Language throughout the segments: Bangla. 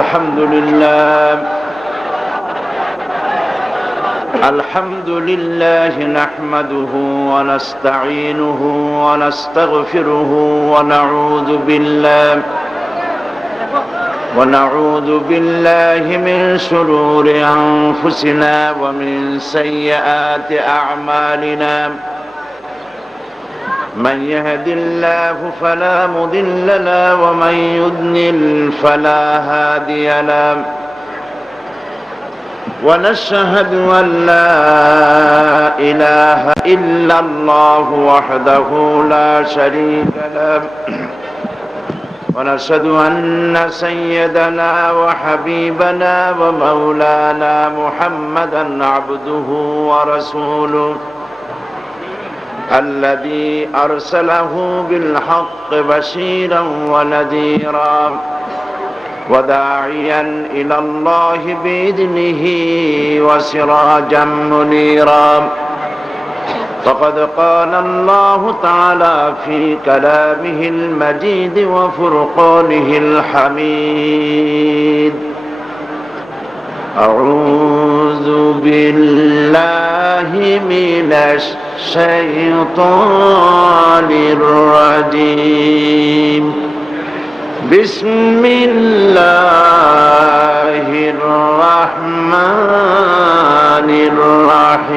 الحمد لله نحمده ونستعينه ونستغفره ونعوذ بالله من شرور أنفسنا ومن سيئات أعمالنا من يهد الله فلا مضل له ومن يضلل فلا هادي له ونشهد أن لا إله إلا الله وحده لا شريك له ونشهد أن سيدنا وحبيبنا ومولانا محمدا عبده ورسوله الذي أرسله بالحق بشيرا ونذيرا وداعيا إلى الله بإذنه وسراجا منيرا فقد قال الله تعالى في كلامه المجيد وفرقانه الحميد أعوذ بالله من الشيطان الرجيم بسم الله الرحمن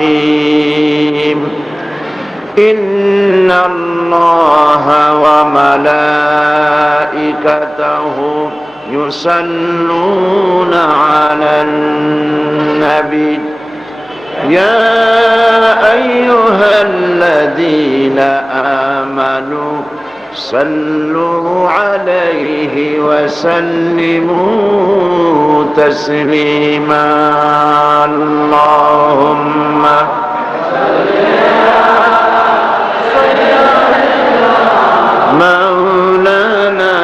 الرحيم إن الله وملائكته يصلون على النبي يا أيها الذين آمنوا صلوا عليه وسلموا تسليما اللهم مولانا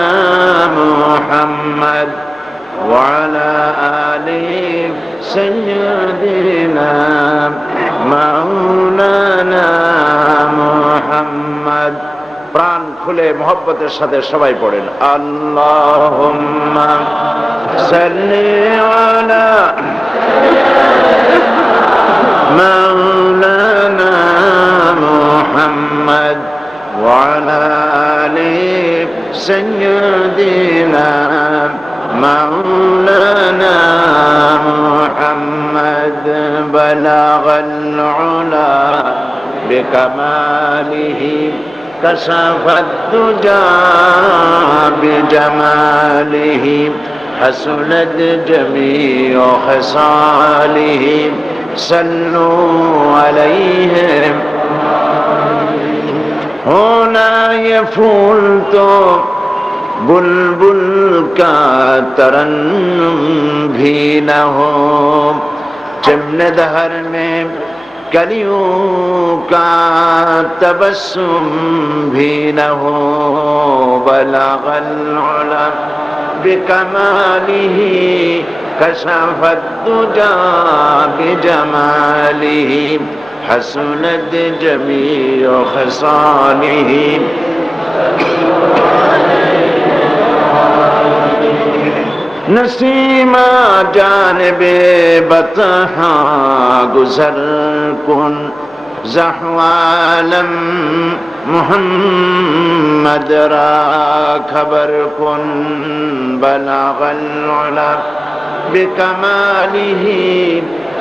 محمد وعلى آله سيدنا مولانا محمد প্রাণ খুলে মোহব্বতের সাথে সবাই পড়েন আল্লাহুম্মা সাল্লি আলা মাওলানা মুহাম্মদ ওয়া আলা আলি সাইয়্যিদিনা মাওলানা মুহাম্মদ বালাগাল উলা বিকামালিহি كشف الدجى بجماله حسنت جميع خصاله صلوا عليه होना ये फूल तो बुलबुल का तरन्नुम भी न हो चिमने दहर में कलियों का तबस्सुम भी न हो बलगल उला बिकमालिही कशफत दुजा बिजमालिही हसनत जमीउ खसालिही नसीमा जानबे बतहा गुजर कुन जहवालम मुहम्मद रा खबर कुन बलागल उला बिकमालिही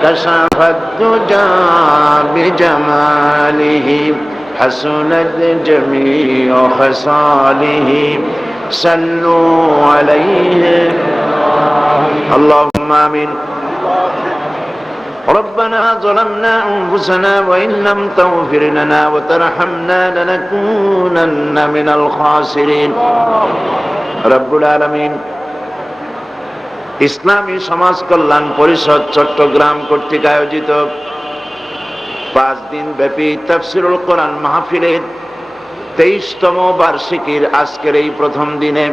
कशफत दुजा बिजमालिही हसनत जमीउ खसालिही सल्लू अलैहि اللهم آمين ربنا ظلمنا أنفسنا وإن لم تغفر لنا وترحمنا لنكونن من الخاسرين رب العالمين ইসলামী সমাজ কল্যাণ পরিষদ চট্টগ্রাম কর্তৃক আয়োজিত 5 দিন ব্যাপী তাফসীরুল কোরআন মাহফিলের 23তম বার্ষিকীর আজকের এই প্রথম দিনে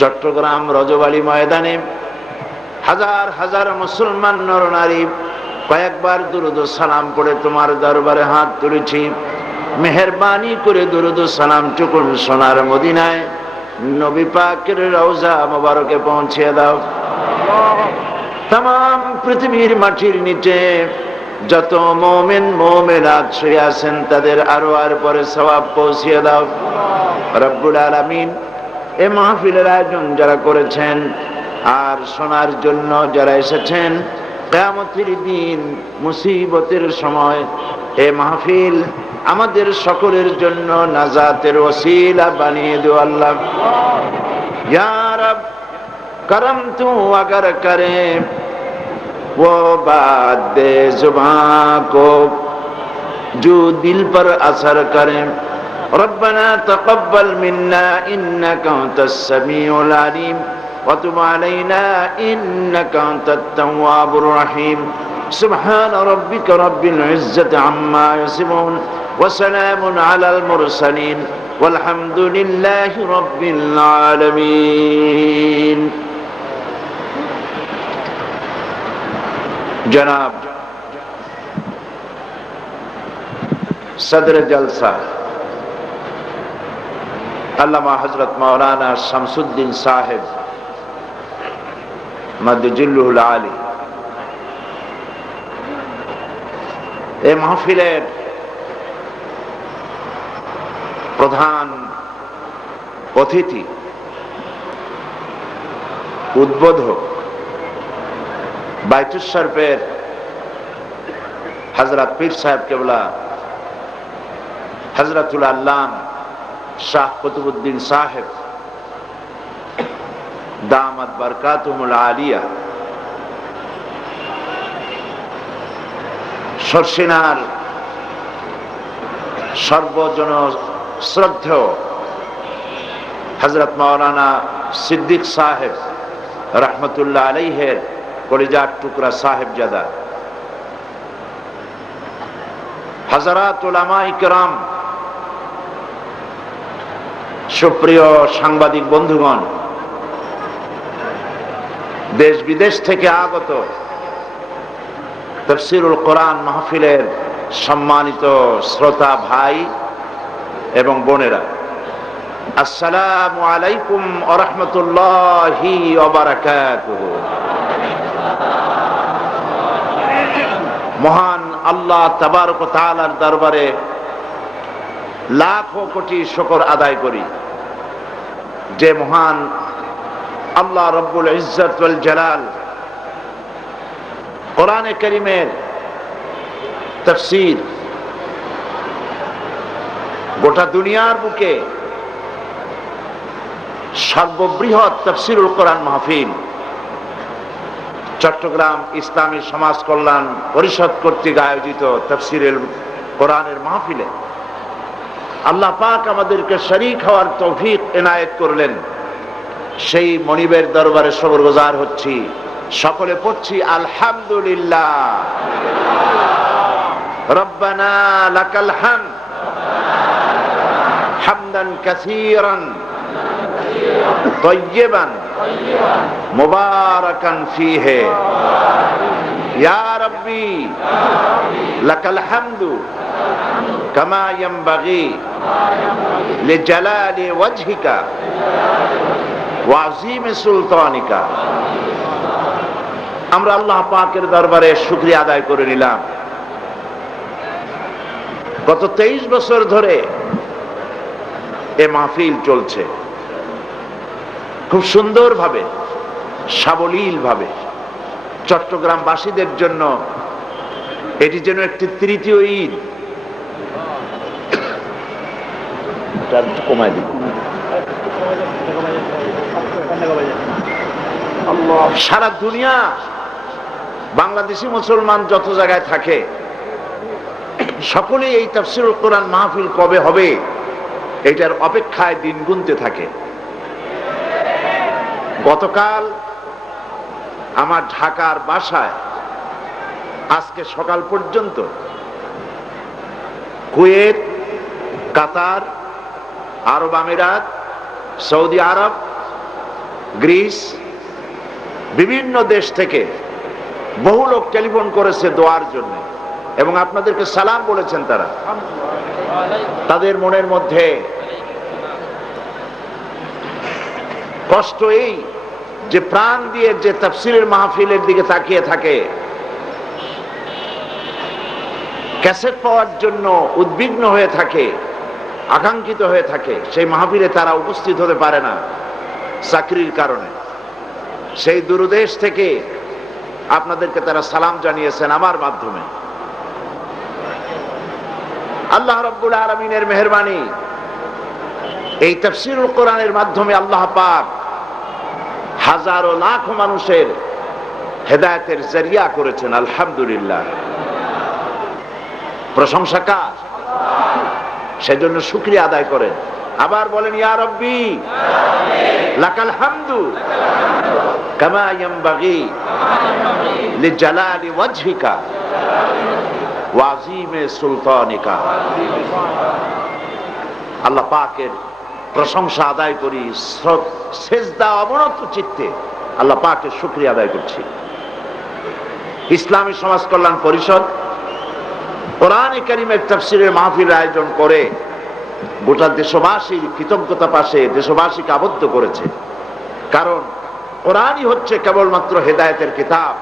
চট্টগ্রাম রজবালী ময়দানে হাজার হাজার মুসলমান নরনারী কয়েকবার দুরূদ ও সালাম পড়ে তোমার দরবারে হাত তুলেছি। মেহেরবানি করে দুরূদ ও সালাম টুকুন সোনার মদিনায় নবী পাকের রওজা মোবারকে পৌঁছে দাও। तमाम পৃথিবীর মাটির নিচে যত মুমিন মুমিনাত শুয়ে আছেন তাদের আরওয়ার পরে সওয়াব পৌঁছিয়ে দাও রব্বুল আলামিন। এই মাহফিলের আয়োজন যারা করেছেন আর শোনার জন্য যারা এসেছেন, কিয়ামতের দিন মুসিবতের সময় এই মাহফিল আমাদের সকলের জন্য নাজাতের ওসিলা বানিয়ে দিও আল্লাহ। ইয়া রব करम तू अगर करे वो बात दे जुबां को जो दिल पर असर करे। रब्बना तक़ब्बल मिन्ना इन्नका अंतस समीउल अलीम व तुब अलैना इन्नका अंतत तव्वाबुर रहीम। सुब्हान रब्बिका रब्बिल इज्जति अम्मा यसिफून व सलामुन अलल मुरसलीन वल्हम्दुलिल्लाहि रब्बिल आलमीन। जनाब सदर जलसा अल्लामा हजरत मौलाना शमसुद्दीन साहिब मद्दजिल्लुहुल आली এই মাহফিলের প্রধান অতিথি, উদ্বোধক, বাইতুল শরীফের হযরত পীর সাহেব কেবলা হযরতুল আল্লাম শাহ কুতুবউদ্দিন সাহেব দামাত বরকাতুহুল আলিয়া শর্ষিনার সর্বজন শ্রদ্ধেয় হযরত মাওলানা সিদ্দিক সাহেব রহমতুল্লাহ আলাইহির কলিজার টুকরা সাহেবজাদা, হযরত উলামায়ে কেরাম, সুপ্রিয় সাংবাদিক বন্ধুগণ, দেশ বিদেশ থেকে আগত তাফসীরুল কোরআন মাহফিলের সম্মানিত শ্রোতা ভাই এবং বোনেরা, আসসালামু আলাইকুম ওয়া রাহমাতুল্লাহি ওয়া বারাকাতুহু। মহান আল্লাহ তাবারক ওয়া তাআলার দরবারে লাখো কোটি শুকর আদায় করি, যে মহান আল্লাহ রব্বুল ইজ্জত ওয়াল জালাল কোরআনে কারীমের তাফসীর গোটা দুনিয়ার বুকে সর্ববৃহৎ তাফসীরুল কোরআন মাহফিল চট্টগ্রাম ইসলামী সমাজ কল্যাণ পরিষদ কর্তৃক আয়োজিত তাফসীরুল কোরআনের মাহফিলে আল্লাহ পাক আমাদেরকে শরীক হওয়ার তৌফিক এনায়েত করলেন। সেই মনিবের দরবারে শুকরগুজার হচ্ছি, সকলে পড়ছি আলহামদুলিল্লাহ। রব্বানা লাকাল হামদ হামদান কাসীরান তাইয়্যিবান মুবারাকান ফীহি ইয়া রাব্বি লাকাল হামদু কামা ইয়ানবাগি লিজালালি ওয়াজহিকা ওয়া আযীমি সুলতানিকা। আমরা আল্লাহ পাকের দরবারে শুকরিয়া আদায় করে নিলাম। গত 23 বছর ধরে এ মাহফিল চলছে খুব সুন্দরভাবে, সাবলীলভাবে। চট্টগ্রামবাসীদের জন্য এটি যেন একটি তৃতীয় ঈদ। কমায় দিব। সারা দুনিয়া বাংলাদেশি মুসলমান যত জায়গায় থাকে সকলেই এই তাফসীরুল কোরআন মাহফিল কবে হবে এটার অপেক্ষায় দিন গুনতে থাকে। গতকাল আমার ঢাকার বাসায় আজকে সকাল পর্যন্ত কুয়েত, কাতার, আরব আমিরাত, সৌদি আরব, গ্রিস, বিভিন্ন দেশ থেকে বহু লোক টেলিফোন করেছে দোয়ার জন্য এবং আপনাদেরকে সালাম বলেছেন। তারা তাদের মনের মধ্যে কষ্ট এই যে প্রাণ দিয়ে যে তাফসীরের মাহফিলের দিকে তাকিয়ে থাকে, ক্যাসেট পাওয়ার জন্য উদ্বিগ্ন হয়ে থাকে, আকাঙ্ক্ষিত হয়ে থাকে, সেই মাহফিলে তারা উপস্থিত হতে পারে না চাকরির কারণে। সেই দূরদেশ থেকে আপনাদেরকে তারা সালাম জানিয়েছেন আমার মাধ্যমে। আল্লাহ রাব্বুল আলামিনের মেহেরবানি, এই তাফসীরুল কোরআনের মাধ্যমে আল্লাহ পাক হাজারো লাখ মানুষের হেদায়েতের জরিয়া করেছেন। আলহামদুলিল্লাহ, প্রশংসা কার? সেজন্য শুকরিয়া আদায় করেন। আবার বলেন, ইয়া রাব্বি লাকাল হামদু কামা ইয়ানবাগি লিজালালি ওয়াজহিকা ওয়া আযীমি সুলতানিকা। আল্লাহ পাকের প্রশংসা আদায় করি, সেজদা অবনত চিত্তে আল্লাহ পাকের শুকরিয়া আদায় করছি। ইসলামী সমাজ কল্যাণ পরিষদ কোরআনে কারীমের তাফসীরের মাহফিলের আয়োজন করে গোটা দেশবাসীর কৃতজ্ঞতা পাশে দেশবাসীকে আবদ্ধ করেছে। কারণ কোরআনই হচ্ছে কেবলমাত্র হেদায়েতের কিতাব,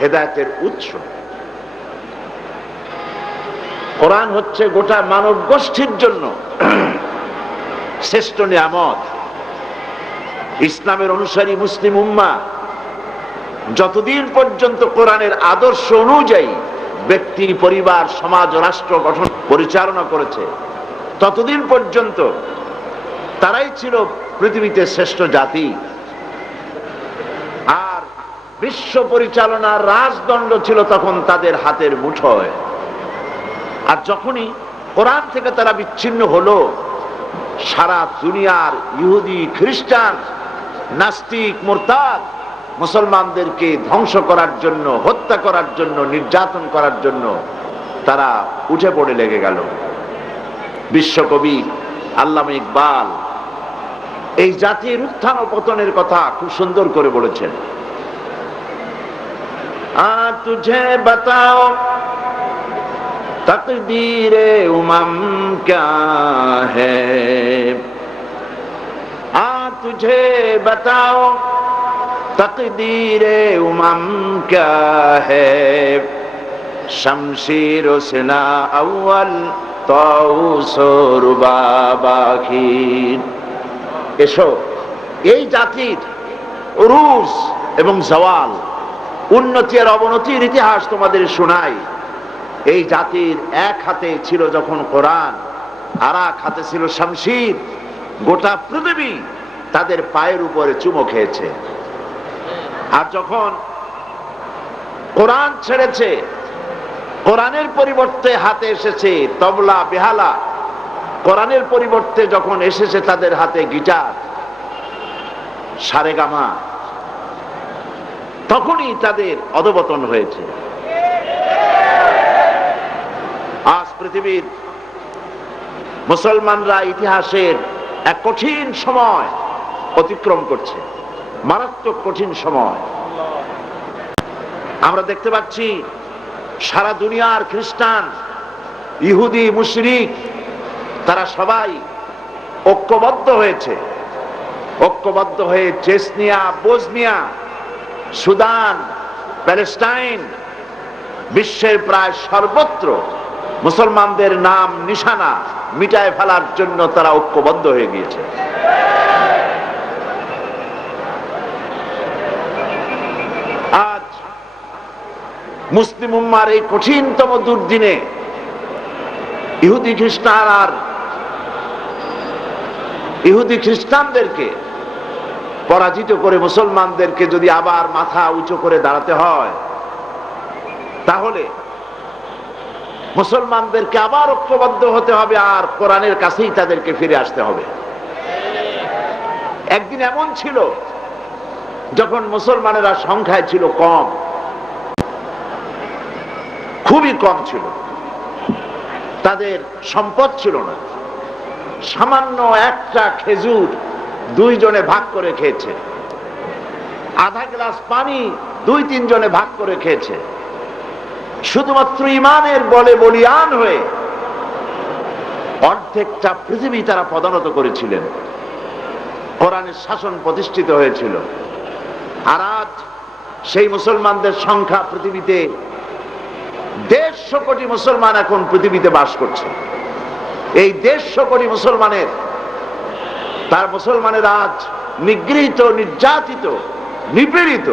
হেদায়েতের উৎস। কোরআন হচ্ছে গোটা মানব গোষ্ঠীর জন্য শ্রেষ্ঠ নিয়ামত। ইসলামের অনুসারী মুসলিম উম্মাহ যতদিন পর্যন্ত কোরআনের আদর্শ অনুযায়ী ব্যক্তি, পরিবার, সমাজ ও রাষ্ট্র গঠন পরিচালনা করেছে, ততদিন পর্যন্ত তারাই ছিল পৃথিবীতে শ্রেষ্ঠ জাতি। আর বিশ্ব পরিচালনার রাজদণ্ড ছিল তখন তাদের হাতের মুঠোয়। আর যখনই কোরআন থেকে তারা বিচ্ছিন্ন হলো, সারা দুনিয়ার ইহুদি, খ্রিস্টান, নাস্তিক, মুরতাদ মুসলমানদেরকে ধ্বংস করার জন্য, হত্যা করার জন্য, নির্যাতন করার জন্য তারা উঠে পড়ে লেগে গেল। বিশ্বকবি আল্লামা ইকবাল এই জাতির উত্থান ও পতনের কথা খুব সুন্দর করে বলেছেন। তুঝে বাতাও তকদীরে উমম ক্যা হ্যায়, তুঝে বাতাও তকদীরে উমম ক্যা হ্যায়, শমশীর সিনা আউয়াল তাউস রুবাবাখির। এসো, এই জাতির রুজ এবং জাওয়াল, উন্নতি আর অবনতির ইতিহাস তোমাদের শোনাই। এই জাতির এক হাতে ছিল যখন কোরআন, আর এক হাতে ছিল শমশীর। গোটা পৃথিবী তাদের পায়ের উপরে চুমো খেয়েছে। আর যখন কোরআন ছেড়েছে, কোরআনের পরিবর্তে হাতে এসেছে তবলা, বেহালা, কোরআনের পরিবর্তে যখন এসেছে তাদের হাতে গিটার, সারেগামা, তখনই তাদের অধঃপতন হয়েছে। আজ পৃথিবীর মুসলমানরা ইতিহাসের এক কঠিন সময় অতিক্রম করছে, মারাত্মক কঠিন সময়। আমরা দেখতে পাচ্ছি সারা দুনিয়ার খ্রিস্টান, ইহুদি, মুশরিক তারা সবাই ঐক্যবদ্ধ হয়েছে। ঐক্যবদ্ধ হয়ে চেচনিয়া, বসনিয়া, সুদান, প্যালেস্টাইন, বিশ্বের প্রায় সর্বত্র মুসলমানদের নাম নিশানা মিটায় ফেলার জন্য তারা ঐক্যবদ্ধ হয়ে গিয়েছে। আজ মুসলিম উম্মার এই কঠিনতম দুর্দিনে ইহুদি খ্রিস্টানদেরকে পরাজিত করে মুসলমানদেরকে যদি আবার মাথা উঁচু করে দাঁড়াতে হয়, তাহলে মুসলমানদেরকে আবার ঐক্যবদ্ধ হতে হবে, আর কোরআনের কাছেই তাদেরকে ফিরে আসতে হবে। একদিন এমন ছিল যখন মুসলমানেরা সংখ্যায় ছিল কম, খুবই কম ছিল, তাদের সম্পদ ছিল না। সামান্য একটা খেজুর দুইজনে ভাগ করে খেয়েছে, আধা গ্লাস পানি দুই তিনজনে ভাগ করে খেয়েছে। শুধুমাত্র ইমানের বলে বলিয়ান হয়ে অর্ধেকটা পৃথিবী তারা পদানত করেছিলেন। কোরআনের শাসন প্রতিষ্ঠিত হয়েছিল। আর আজ সেই মুসলমানদের সংখ্যা পৃথিবীতে 150 কোটি মুসলমান এখন পৃথিবীতে বাস করছে। এই 150 কোটি মুসলমানের আজ নিগৃহীত, নির্যাতিত, নিপীড়িত,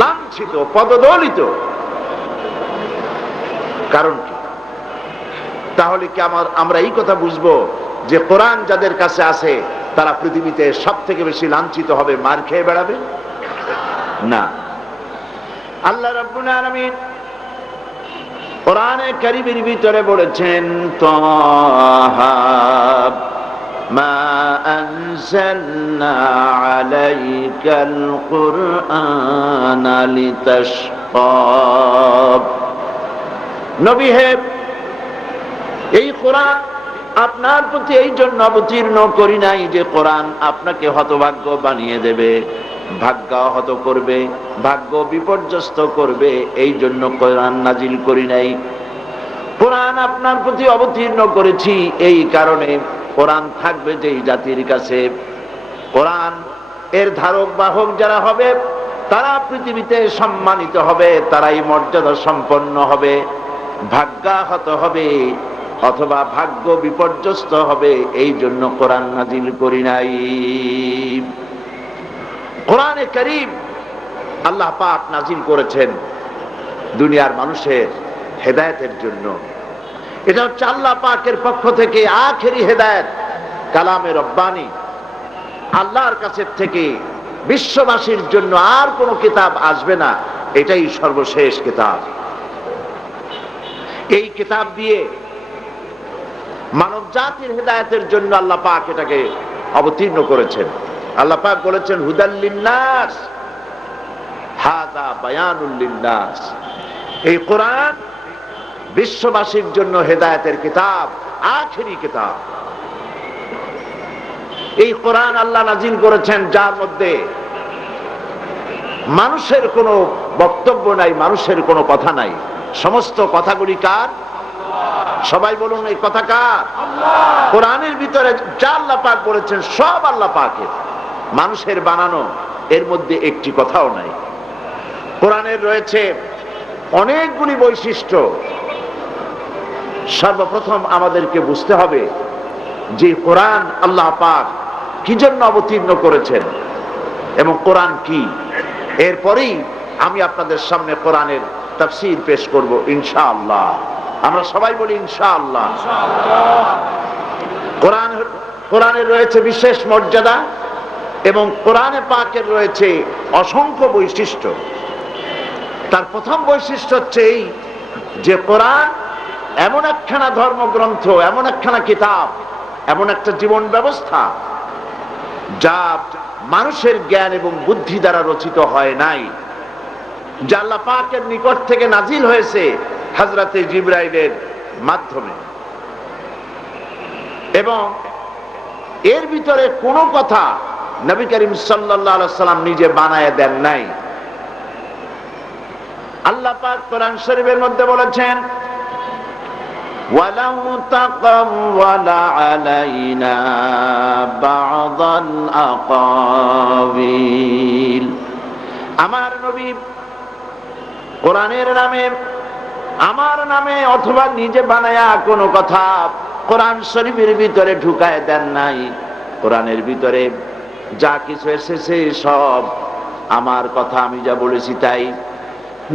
লাঞ্ছিত, পদদলিত। কারণ কি? তাহলে কি আমরা এই কথা বুঝবো যে কোরআন যাদের কাছে আছে তারা পৃথিবীতে সব থেকে বেশি লাঞ্ছিত হবে, মার খেয়ে বেড়াবে? না। আল্লাহ রাব্বুল আলামিন কোরআনে কারীমের ভিতরে বলেছেন, তাহা মা আনজালনা আলাইকাল কুরআনা লিতাশকা। নবী হে, এই কোরআন আপনার প্রতি এই জন্য অবতীর্ণ করি নাই যে কোরআন আপনাকে হতভাগ্য বানিয়ে দেবে, ভাগ্যাহত করবে, ভাগ্য বিপর্যস্ত করবে, এই জন্য কোরআন নাজিল করি নাই। কোরআন আপনার প্রতি অবতীর্ণ করেছি এই কারণে কোরআন থাকবে যেই জাতির কাছে, কোরআন এর ধারক বাহক যারা হবে তারা পৃথিবীতে সম্মানিত হবে, তারাই মর্যাদা সম্পন্ন হবে। ভাগ্যাহত হবে অথবা ভাগ্য বিপর্যস্ত হবে, এই জন্য কোরআন নাজিল করি নাই। কোরআনে কারীম আল্লাহ পাক নাজিল করেছেন দুনিয়ার মানুষের হেদায়েতের জন্য। এটা হচ্ছে আল্লাহ পাকের পক্ষ থেকে আখেরি হেদায়েত, কালামে রব্বানি। আল্লাহর কাছে থেকে বিশ্ববাসীর জন্য আর কোনো কিতাব আসবে না, এটাই সর্বশেষ কিতাব। এই কিতাব দিয়ে মানব জাতির হেদায়েতের জন্য আল্লাহ পাক এটাকে অবতীর্ণ করেছেন। আল্লাহ পাক বলেছেন, হুদাল লিন্নাস, হাযা বায়ানুল লিন্নাস। এই কোরআন বিশ্ববাসীর জন্য হেদায়েতের কিতাব, আখেরি কিতাব। এই কোরআন আল্লাহ নাজিল করেছেন যার মধ্যে মানুষের কোনো বক্তব্য নাই, মানুষের কোনো কথা নাই। সমস্ত কথাগুলি কার? সবাই বলুন, এই কথা কার? কোরআনের ভিতরে যা আল্লাহ পাক বলেছেন সব আল্লাহ পাকের, মানুষের বানানো, এর মধ্যে একটি কথাও নাই। কোরআনের রয়েছে অনেকগুলি বৈশিষ্ট্য। সর্বপ্রথম আমাদেরকে বুঝতে হবে যে কোরআন আল্লাহ পাক কি জন্য অবতীর্ণ করেছেন এবং কোরআন কি। এরপরেই আমি আপনাদের সামনে কোরআনের তাফসীর পেশ করব ইনশাআল্লাহ। আমরা সবাই বলি ইনশাআল্লাহ। কোরআনের রয়েছে বিশেষ মর্যাদা এবং কোরআনে পাকের রয়েছে অসংখ্য বৈশিষ্ট্য। তার প্রথম বৈশিষ্ট্য হচ্ছে এই যে কোরআন এমন একখানা ধর্মগ্রন্থ, এমন একখানা কিতাব, এমন একটা জীবন ব্যবস্থা যা মানুষের জ্ঞান এবং বুদ্ধি দ্বারা রচিত হয় নাই, যা আল্লাহ পাকের নিকট থেকে নাজিল হয়েছে হযরতে জিবরাইলের মাধ্যমে। এবং এর ভিতরে কোনো কথা নবী করিম সাল্লাল্লাহু আলাইহি সাল্লাম নিজে বানায় দেন নাই। আল্লাহ পাক কোরআন শরীফের মধ্যে বলেছেন, ওয়ালাউ তাকাওয়ালা আলাইনা বা'দাল আকাবিল। আমার নবী কোরআনের নামে, আমার নামে অথবা নিজে বানায়া কোনো কথা কোরআন শরীফের ভিতরে ঢুকায় দেন নাই। কোরআনের ভিতরে যা কিছু এসেছে সব আমার কথা, আমি যা বলেছি তাই।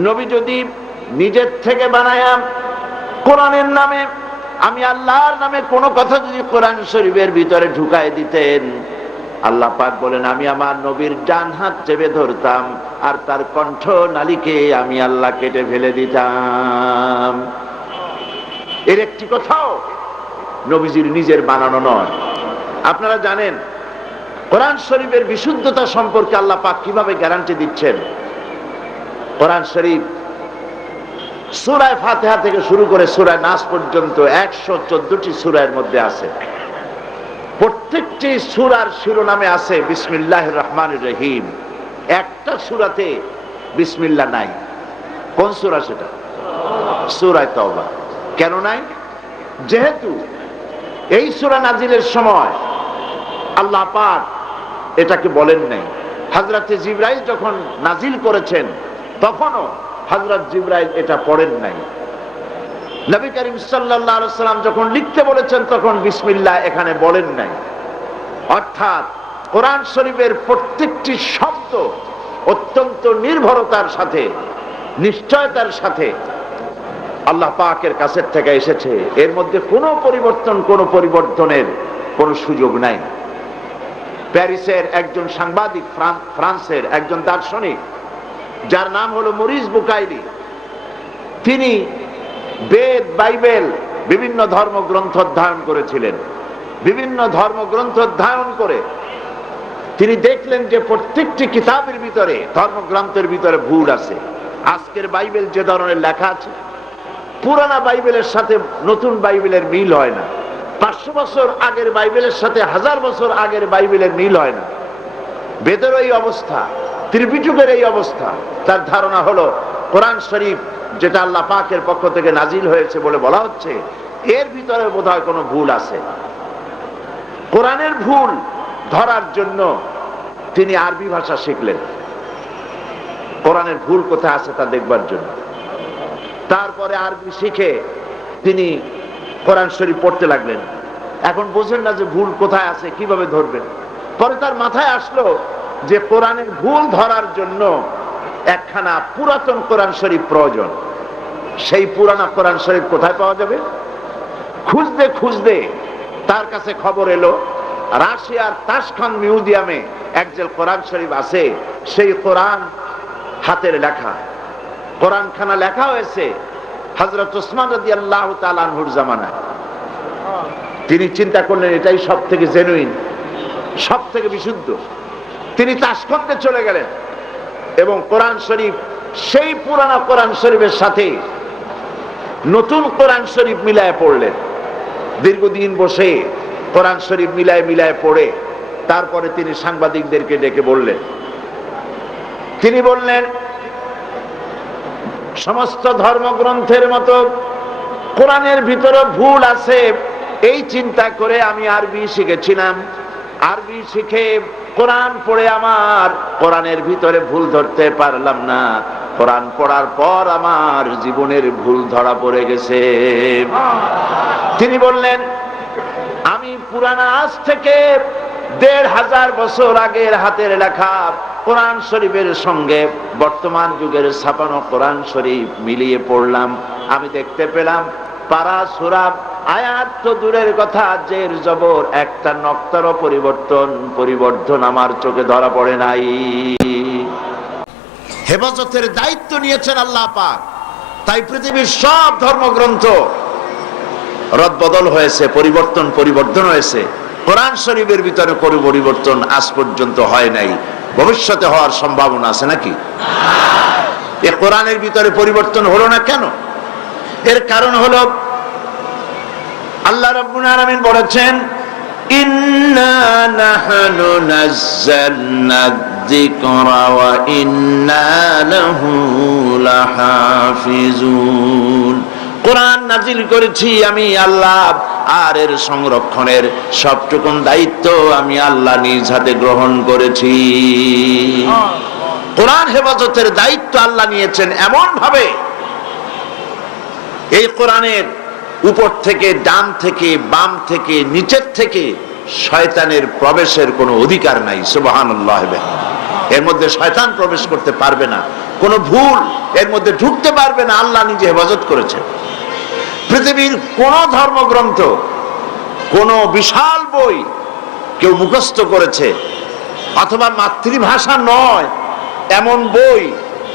নবী যদি নিজের থেকে বানায়া কোরআনের নামে, আমি আল্লাহর নামে কোনো কথা যদি কোরআন শরীফের ভিতরে ঢুকায় দিতেন, আল্লাহ পাক বলেন আমি আমার নবীর ডান হাত চেপে ধরতাম আর তার কণ্ঠ নালীকে আমি আল্লাহ কেটে ফেলে দিতাম। এর একটি কথাও নবীজির নিজের বানানো নয়। আপনারা জানেন কোরআন শরীফের বিশুদ্ধতা সম্পর্কে আল্লাহ পাক কিভাবে গ্যারান্টি দিচ্ছেন। কোরআন শরীফ সূরা ফাতিহা থেকে শুরু করে সূরা নাস পর্যন্ত 114টি সূরার মধ্যে আছে। প্রত্যেকটি সূরার শিরোনামে আছে বিসমিল্লাহির রহমানির রহিম। একটা সূরাতে বিসমিল্লাহ নাই। কোন সূরা সেটা? সূরা তাওবা। কেন নাই? যেহেতু এই সূরা নাজিলের সময় আল্লাহ পাক এটাকে বলেন নাই। হযরতে জিবরাইল যখন নাজিল করেছেন তখনও হযরত জিবরাইল এটা পড়েন নাই। নবী করিম সাল্লাল্লাহু আলাইহি ওয়াসাল্লাম যখন লিখতে বলেছেন তখন বিসমিল্লাহ এখানে বলেন নাই। অর্থাৎ কোরআন শরীফের প্রত্যেকটি শব্দ অত্যন্ত নির্ভরতার সাথে, নিশ্চয়তার সাথে আল্লাহ পাকের কাছ থেকে এসেছে। এর মধ্যে কোনো পরিবর্তনের কোনো সুযোগ নাই। প্যারিসের একজন সাংবাদিক, ফ্রান্সের একজন দার্শনিক যার নাম হলো মরিস বুকাইলি, তিনি বেদ, বাইবেল, বিভিন্ন ধর্মগ্রন্থ অধ্যয়ন করেছিলেন। বিভিন্ন ধর্মগ্রন্থ অধ্যয়ন করে তিনি দেখলেন যে প্রত্যেকটি কিতাবের ভিতরে, ধর্মগ্রন্থের ভিতরে ভুল আছে। আজকের বাইবেল যে ধরনের লেখা আছে, পুরানা বাইবেলের সাথে নতুন বাইবেলের মিল হয় না। 500 বছর আগের বাইবেলের সাথে 1000 বছর আগের বাইবেলের মিল হয় না। বেদের এই অবস্থা, ত্রিপিটকের এই অবস্থা। তার ধারণা হলো কোরআন শরীফ যেটা আল্লাহ পাকের পক্ষ থেকে নাজিল হয়েছে বলে বলা হচ্ছে, এর ভিতরে বোধহয় কোনো ভুল আছে। কোরআনের ভুল ধরার জন্য তিনি আরবি ভাষা শিখলেন, কোরআনের ভুল কোথায় আছে তা দেখবার জন্য। তারপরে আরবি শিখে তিনি কোরআন শরীফ পড়তে লাগলেন। এখন বোঝেন না যে ভুল কোথায় আছে, কিভাবে ধরবেন। পরে তার মাথায় আসলো যে কোরআনের ভুল ধরার জন্য একখানা পুরাতন কোরআন শরীফ প্রয়োজন। সেই পুরানা কোরআন শরীফ কোথায় পাওয়া যাবে? খুঁজতে খুঁজতে তার কাছে খবর এলো রাশিয়ার তাশখান মিউজিয়ামে একজন কোরআন শরীফ আছে। সেই কোরআন হাতের লেখা, কোরআনখানা লেখা হয়েছে হযরত ওসমান রাদিয়াল্লাহু তাআলা আনহুর জামানায়। তিনি চিন্তা করলেন এটাই সব থেকে জেনুইন, সব থেকে বিশুদ্ধ। তিনি তাশখান্তে চলে গেলেন এবং কোরআন শরীফ, সেই পুরানা কোরআন শরীফের সাথে নতুন কোরআন শরীফ মিলায় পড়লেন। দীর্ঘদিন বসে কোরআন শরীফ মিলায় পড়ে তারপরে তিনি সাংবাদিকদেরকে ডেকে বললেন, তিনি বললেন সমস্ত ধর্মগ্রন্থের মতো কোরআনের ভিতরে ভুল আছে। এই চিন্তা করে আমি আরবি শিখেছিলাম। আরবি শিখে কোরআন পড়ে আমার কোরআনের ভিতরে ভুল ধরতে পারলাম না। কোরআন পড়ার পর আমার জীবনের ভুল ধরা পড়ে গেছে। তিনি বললেন আমি পুরানা, আজ থেকে 1500 বছর আগের হাতের লেখা কোরআন শরীফের সঙ্গে বর্তমান যুগের ছাপানো কোরআন শরীফ মিলিয়ে পড়লাম। আমি দেখতে পেলাম পারা, সূরা, আয়াত তো দূরের কথা, জের জবর একটা নক্তারও পরিবর্তন আমার চোখে ধরা পড়ে নাই। হেফাজতের দায়িত্ব নিয়েছেন আল্লাহ পাক, তাই পৃথিবীর সব ধর্মগ্রন্থ রদবদল হয়েছে, পরিবর্তন হয়েছে। কোরআন শরীফের ভিতরে কোনো পরিবর্তন আজ পর্যন্ত হয় নাই, ভবিষ্যতে হওয়ার সম্ভাবনা আছে নাকি? এ কোরআনের ভিতরে পরিবর্তন হলো না কেন? এর কারণ হলো আল্লাহ রাব্বুল আলামিন বলেছেন ইন্না নাহনু নাযালনা যিকরা ওয়া ইন্না লাহু লাহাফিজুন। কোরআন নাজিল করেছি আমি আল্লাহ, আর এর সংরক্ষণের সবটুকুন দায়িত্ব আমি আল্লাহ নিজ হাতে গ্রহণ করেছি। কোরআন হেফাজতের দায়িত্ব আল্লাহ নিয়েছেন এমন ভাবে, এই কোরআনের উপর থেকে, ডান থেকে, বাম থেকে, নিচের থেকে শয়তানের প্রবেশের কোনো অধিকার নাই। সুবহানাল্লাহ। এর মধ্যে শয়তান প্রবেশ করতে পারবে না, কোনো ভুল এর মধ্যে ঢুকতে পারবে না। আল্লাহ নিজে হেফাজত করেছেন। পৃথিবীর কোন ধর্মগ্রন্থ, কোন বিশাল বই কেউ মুখস্থ করেছে অথবা মাতৃভাষা নয় এমন বই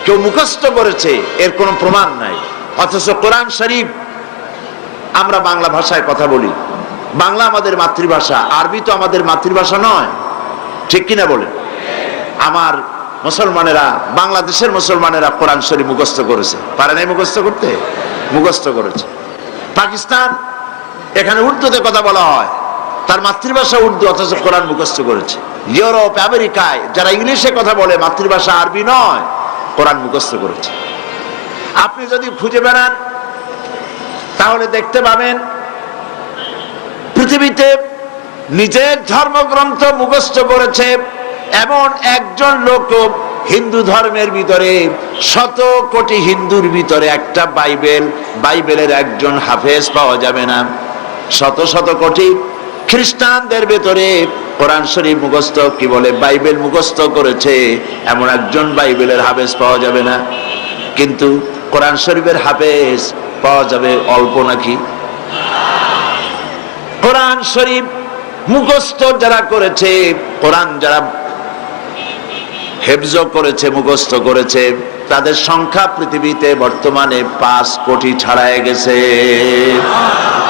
কেউ মুখস্থ করেছে, এর কোনো প্রমাণ নাই। অথচ কোরআন শরীফ, আমরা বাংলা ভাষায় কথা বলি, বাংলা আমাদের মাতৃভাষা, আরবি তো আমাদের মাতৃভাষা নয়, ঠিক কিনা বলেন? আমার মুসলমানেরা, বাংলাদেশের মুসলমানেরা কোরআন শরীফ মুখস্থ করেছে, পারে নাই মুখস্থ করতে? মুখস্থ করেছে। পাকিস্তান, এখানে উর্দুতে কথা বলা হয়, তার মাতৃভাষা উর্দু, অথচ কোরআন মুখস্থ করেছে। ইউরোপ, আমেরিকায় যারা ইংলিশে কথা বলে, মাতৃভাষা আরবি নয়, কোরআন মুখস্থ করেছে। আপনি যদি খুঁজে বেড়ান তাহলে দেখতে পাবেন পৃথিবীতে নিজের ধর্মগ্রন্থ মুখস্থ করেছে এমন একজন লোক হিন্দু ধর্মের ভিতরে, শত কোটি হিন্দুর ভিতরে একটা বাইবেলের একজন হাফেজ পাওয়া যাবে না। শত শত কোটি খ্রিস্টানদের ভেতরে কোরআন শরীফ মুখস্থ, কি বলে, বাইবেল মুখস্থ করেছে, এমন একজন বাইবেলের হাফেজ পাওয়া যাবে না। কিন্তু কোরআন শরীফের হাফেজ পাওয়া যাবে অল্প নাকি? কোরআন শরীফ মুখস্থ যারা করেছে, কোরআন যারা হেফজ করেছে, মুখস্থ করেছে, তাদের সংখ্যা পৃথিবীতে বর্তমানে 5 কোটি ছাড়ায় গেছে।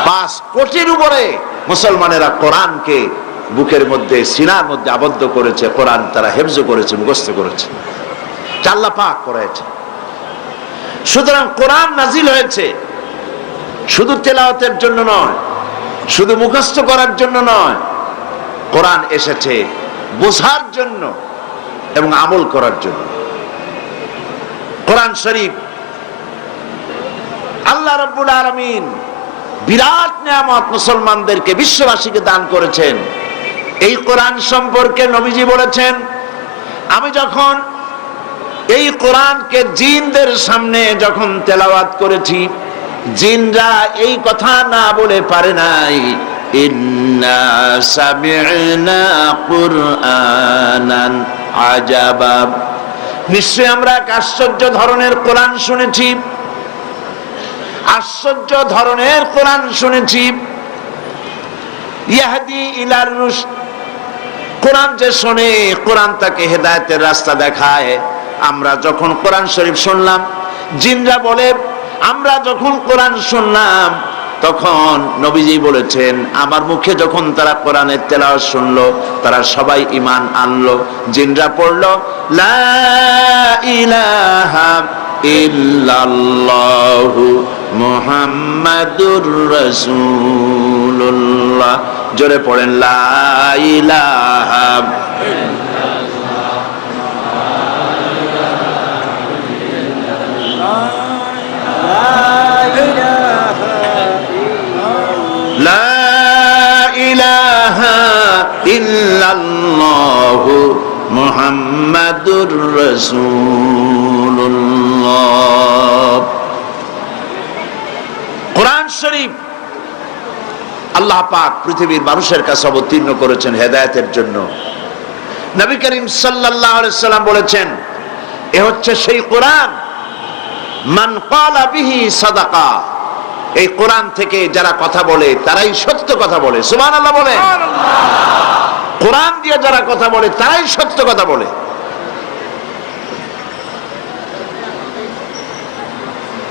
5 কোটির উপরে মুসলমানেরা কোরআনকে বুকের মধ্যে, সিনার মধ্যে আবদ্ধ করেছে। কোরআন তারা হেফজ করেছে, মুখস্থ করেছে, আল্লাহ পাক করেছে। সুতরাং কোরআন নাজিল হয়েছে শুধু তেলাওয়াতের জন্য নয়, শুধু মুখস্থ করার জন্য নয়। কোরআন এসেছে বোঝার জন্য এবং আমল করার জন্য। কোরআন শরীফ আল্লাহ রাব্বুল আলামিন বিরাট নিয়ামত মুসলমানদেরকে, বিশ্ববাসীকে দান করেছেন। এই কোরআন সম্পর্কে নবীজি বলেছেন, আমি যখন এই কোরআনকে জিনদের সামনে যখন তেলাওয়াত করেছি, জিনরা এই কথা না বলে পারে নাই, ইন্না সামি'না কুরআনান আজাবা, নিশ্চয় আমরা এক আশ্চর্য ধরনের কোরআন শুনেছি, আশ্চর্য ধরনের কোরআন শুনেছি। ইয়াহদি ইলার রুশদ, কোরআন যে শোনে, কোরআন তাকে হেদায়েতের রাস্তা দেখায়। আমরা যখন কোরআন শরীফ শুনলাম, জিনরা বলে, আমরা যখন কোরআন শুনলাম তখন নবীজি বলেছেন, আমার মুখে যখন তারা কোরআনের তেলাওয়াত শুনলো, তারা সবাই ঈমান আনলো। জিনরা পড়লো লা ইলাহা ইল্লাল্লাহু মুহাম্মাদুর রাসূলুল্লাহ। জোরে পড়েন লা ইলাহা। ইল্লাল্লাহু মুহাম্মাদুর রাসূলুল্লাহ। কোরআন শরীফ আল্লাহ পাক পৃথিবীর মানুষের কাছে অবতীর্ণ করেছেন হেদায়েতের জন্য। নবী করিম সাল্লাল্লাহু আলাইহি সাল্লাম বলেছেন, এ হচ্ছে সেই কোরআন, মান ক্বালা বিহি সাদাকা, এই কোরআন থেকে যারা কথা বলে তারাই সত্য কথা বলে। সুবহানাল্লাহ বলে। কোরআন দিয়ে যারা কথা বলে তারাই সত্য কথা বলে।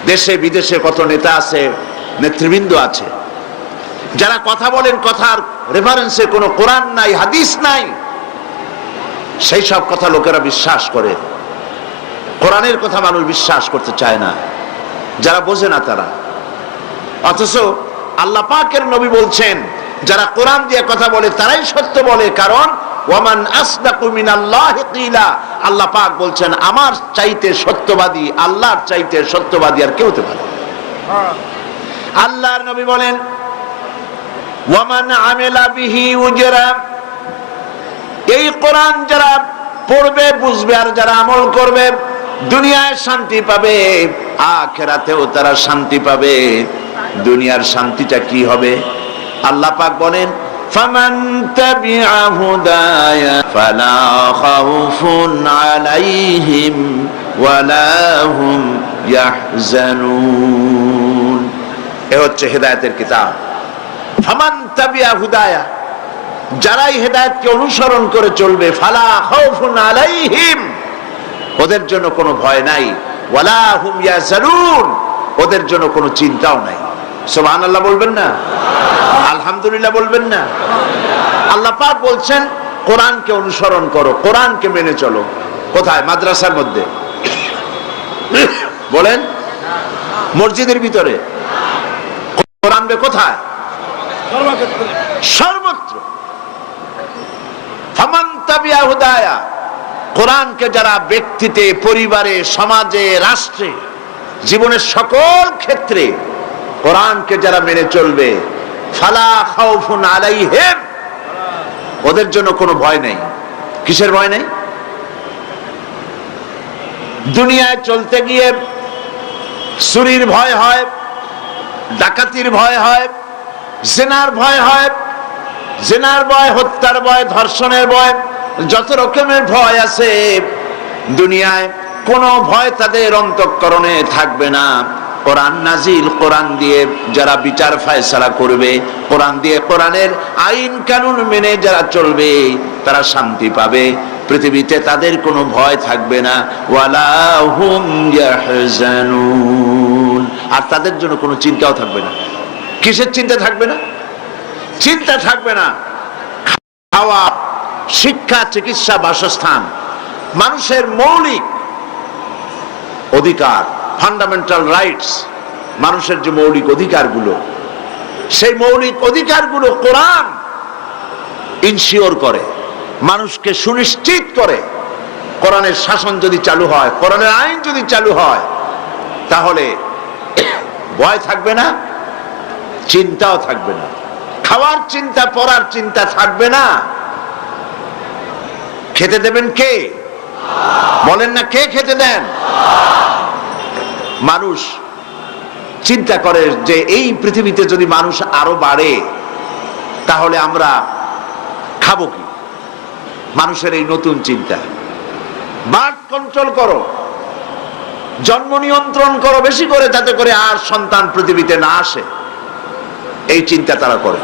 দেশে বিদেশে কত নেতা আছে, নেতৃবৃন্দ আছে, যারা কথা বলেন, কথার রেফারেন্সে কোনো কোরআন নাই, হাদিস নাই, সেই সব কথা লোকেরা বিশ্বাস করে। কোরআনের কথা মানুষ বিশ্বাস করতে চায় না, যারা বোঝে না তারা। অথচ আল্লাহ পাকের নবী বলছেন, যারা কোরআন দিয়ে কথা বলে তারাই সত্য বলে, কারণ ওয়ামান আসদাকু মিনাল্লাহি কিলা, আল্লাহ পাক বলছেন, আমার চাইতে সত্যবাদী, আল্লাহর চাইতে সত্যবাদী আর কেউ হতে পারে। আল্লাহর নবী বলেন, ওয়ামান আমিলা বিহি উজরা, এই কোরআন যারা পড়বে, বুঝবে আর যারা আমল করবে, দুনিয়ায় শান্তি পাবে, আখিরাতেও তারা শান্তি পাবে। দুনিয়ার শান্তিটা কি হবে? আল্লাহ পাক বলেন, ফামান তাবিআ হুদায়া ফালা খাউফুন আলাইহিম ওয়ালা হুম ইয়াহজানুন। এ হচ্ছে হেদায়েতের কিতাব। ফামান তাবিআ হুদায়া, যারাই হেদায়েতকে অনুসরণ করে চলবে, ফালা খাউফুন আলাইহিম, ওদের জন্য কোনো ভয় নাই, ওয়ালা হুম ইয়াহজানুন, ওদের জন্য কোনো চিন্তাও নাই। সুবহানাল্লাহ বলবেন না? আলহামদুলিল্লাহ বলবেন না? আল্লাহ পাক বলছেন, কোরআনকে অনুসরণ করো, কোরআনকে মেনে চলো। কোথায়? মাদ্রাসার মধ্যে বলেন, মসজিদের ভিতরে। কোরআন কোথায়? সর্বত্র। ফামান তাবিআ হুদায়া, কোরআনকে যারা ব্যক্তিতে, পরিবারে, সমাজে, রাষ্ট্রে, জীবনের সকল ক্ষেত্রে কোরআনকে যারা মেনে চলবে, ফালা খাউফুন আলাইহিম, ওদের জন্য কোনো ভয় নেই। কিসের ভয় নেই? দুনিয়ায় চলতে গিয়ে চুরির ভয় হয়, ডাকাতির ভয় হয়, জেনার ভয় হয়, জেনার ভয়, হত্যার ভয়, ধর্ষণের ভয়, যত রকমের ভয় আছে দুনিয়ায়, কোনো ভয় তাদের অন্তঃকরণে থাকবে না। কোরআন নাজিল, কোরআন দিয়ে যারা বিচার ফয়সালা করবে, কোরআন দিয়ে কোরআনের আইন কানুন মেনে যারা চলবে, তারা শান্তি পাবে। পৃথিবীতে তাদের কোনো ভয় থাকবে না। ওয়ালা হুম ইয়াহজানুন, আর তাদের জন্য কোনো চিন্তাও থাকবে না। কিসের চিন্তা থাকবে না? চিন্তা থাকবে না খাওয়া, শিক্ষা, চিকিৎসা, বাসস্থান, মানুষের মৌলিক অধিকার, ফান্ডামেন্টাল রাইটস, মানুষের যে মৌলিক অধিকারগুলো, সেই মৌলিক অধিকারগুলো কোরআন ইনশিওর করে, মানুষকে সুনিশ্চিত করে। কোরআনের শাসন যদি চালু হয়, কোরআনের আইন যদি চালু হয়, তাহলে ভয় থাকবে না, চিন্তাও থাকবে না। খাওয়ার চিন্তা, পড়ার চিন্তা থাকবে না। খেতে দেবেন কে? বলেন না, কে খেতে দেন? মানুষ চিন্তা করে যে এই পৃথিবীতে যদি মানুষ আরো বাড়ে, তাহলে আমরা খাবো কি? মানুষের এই নতুন চিন্তা। বার্থ কন্ট্রোল করো, জন্ম নিয়ন্ত্রণ করো বেশি করে, যাতে করে আর সন্তান পৃথিবীতে না আসে, এই চিন্তা তারা করে।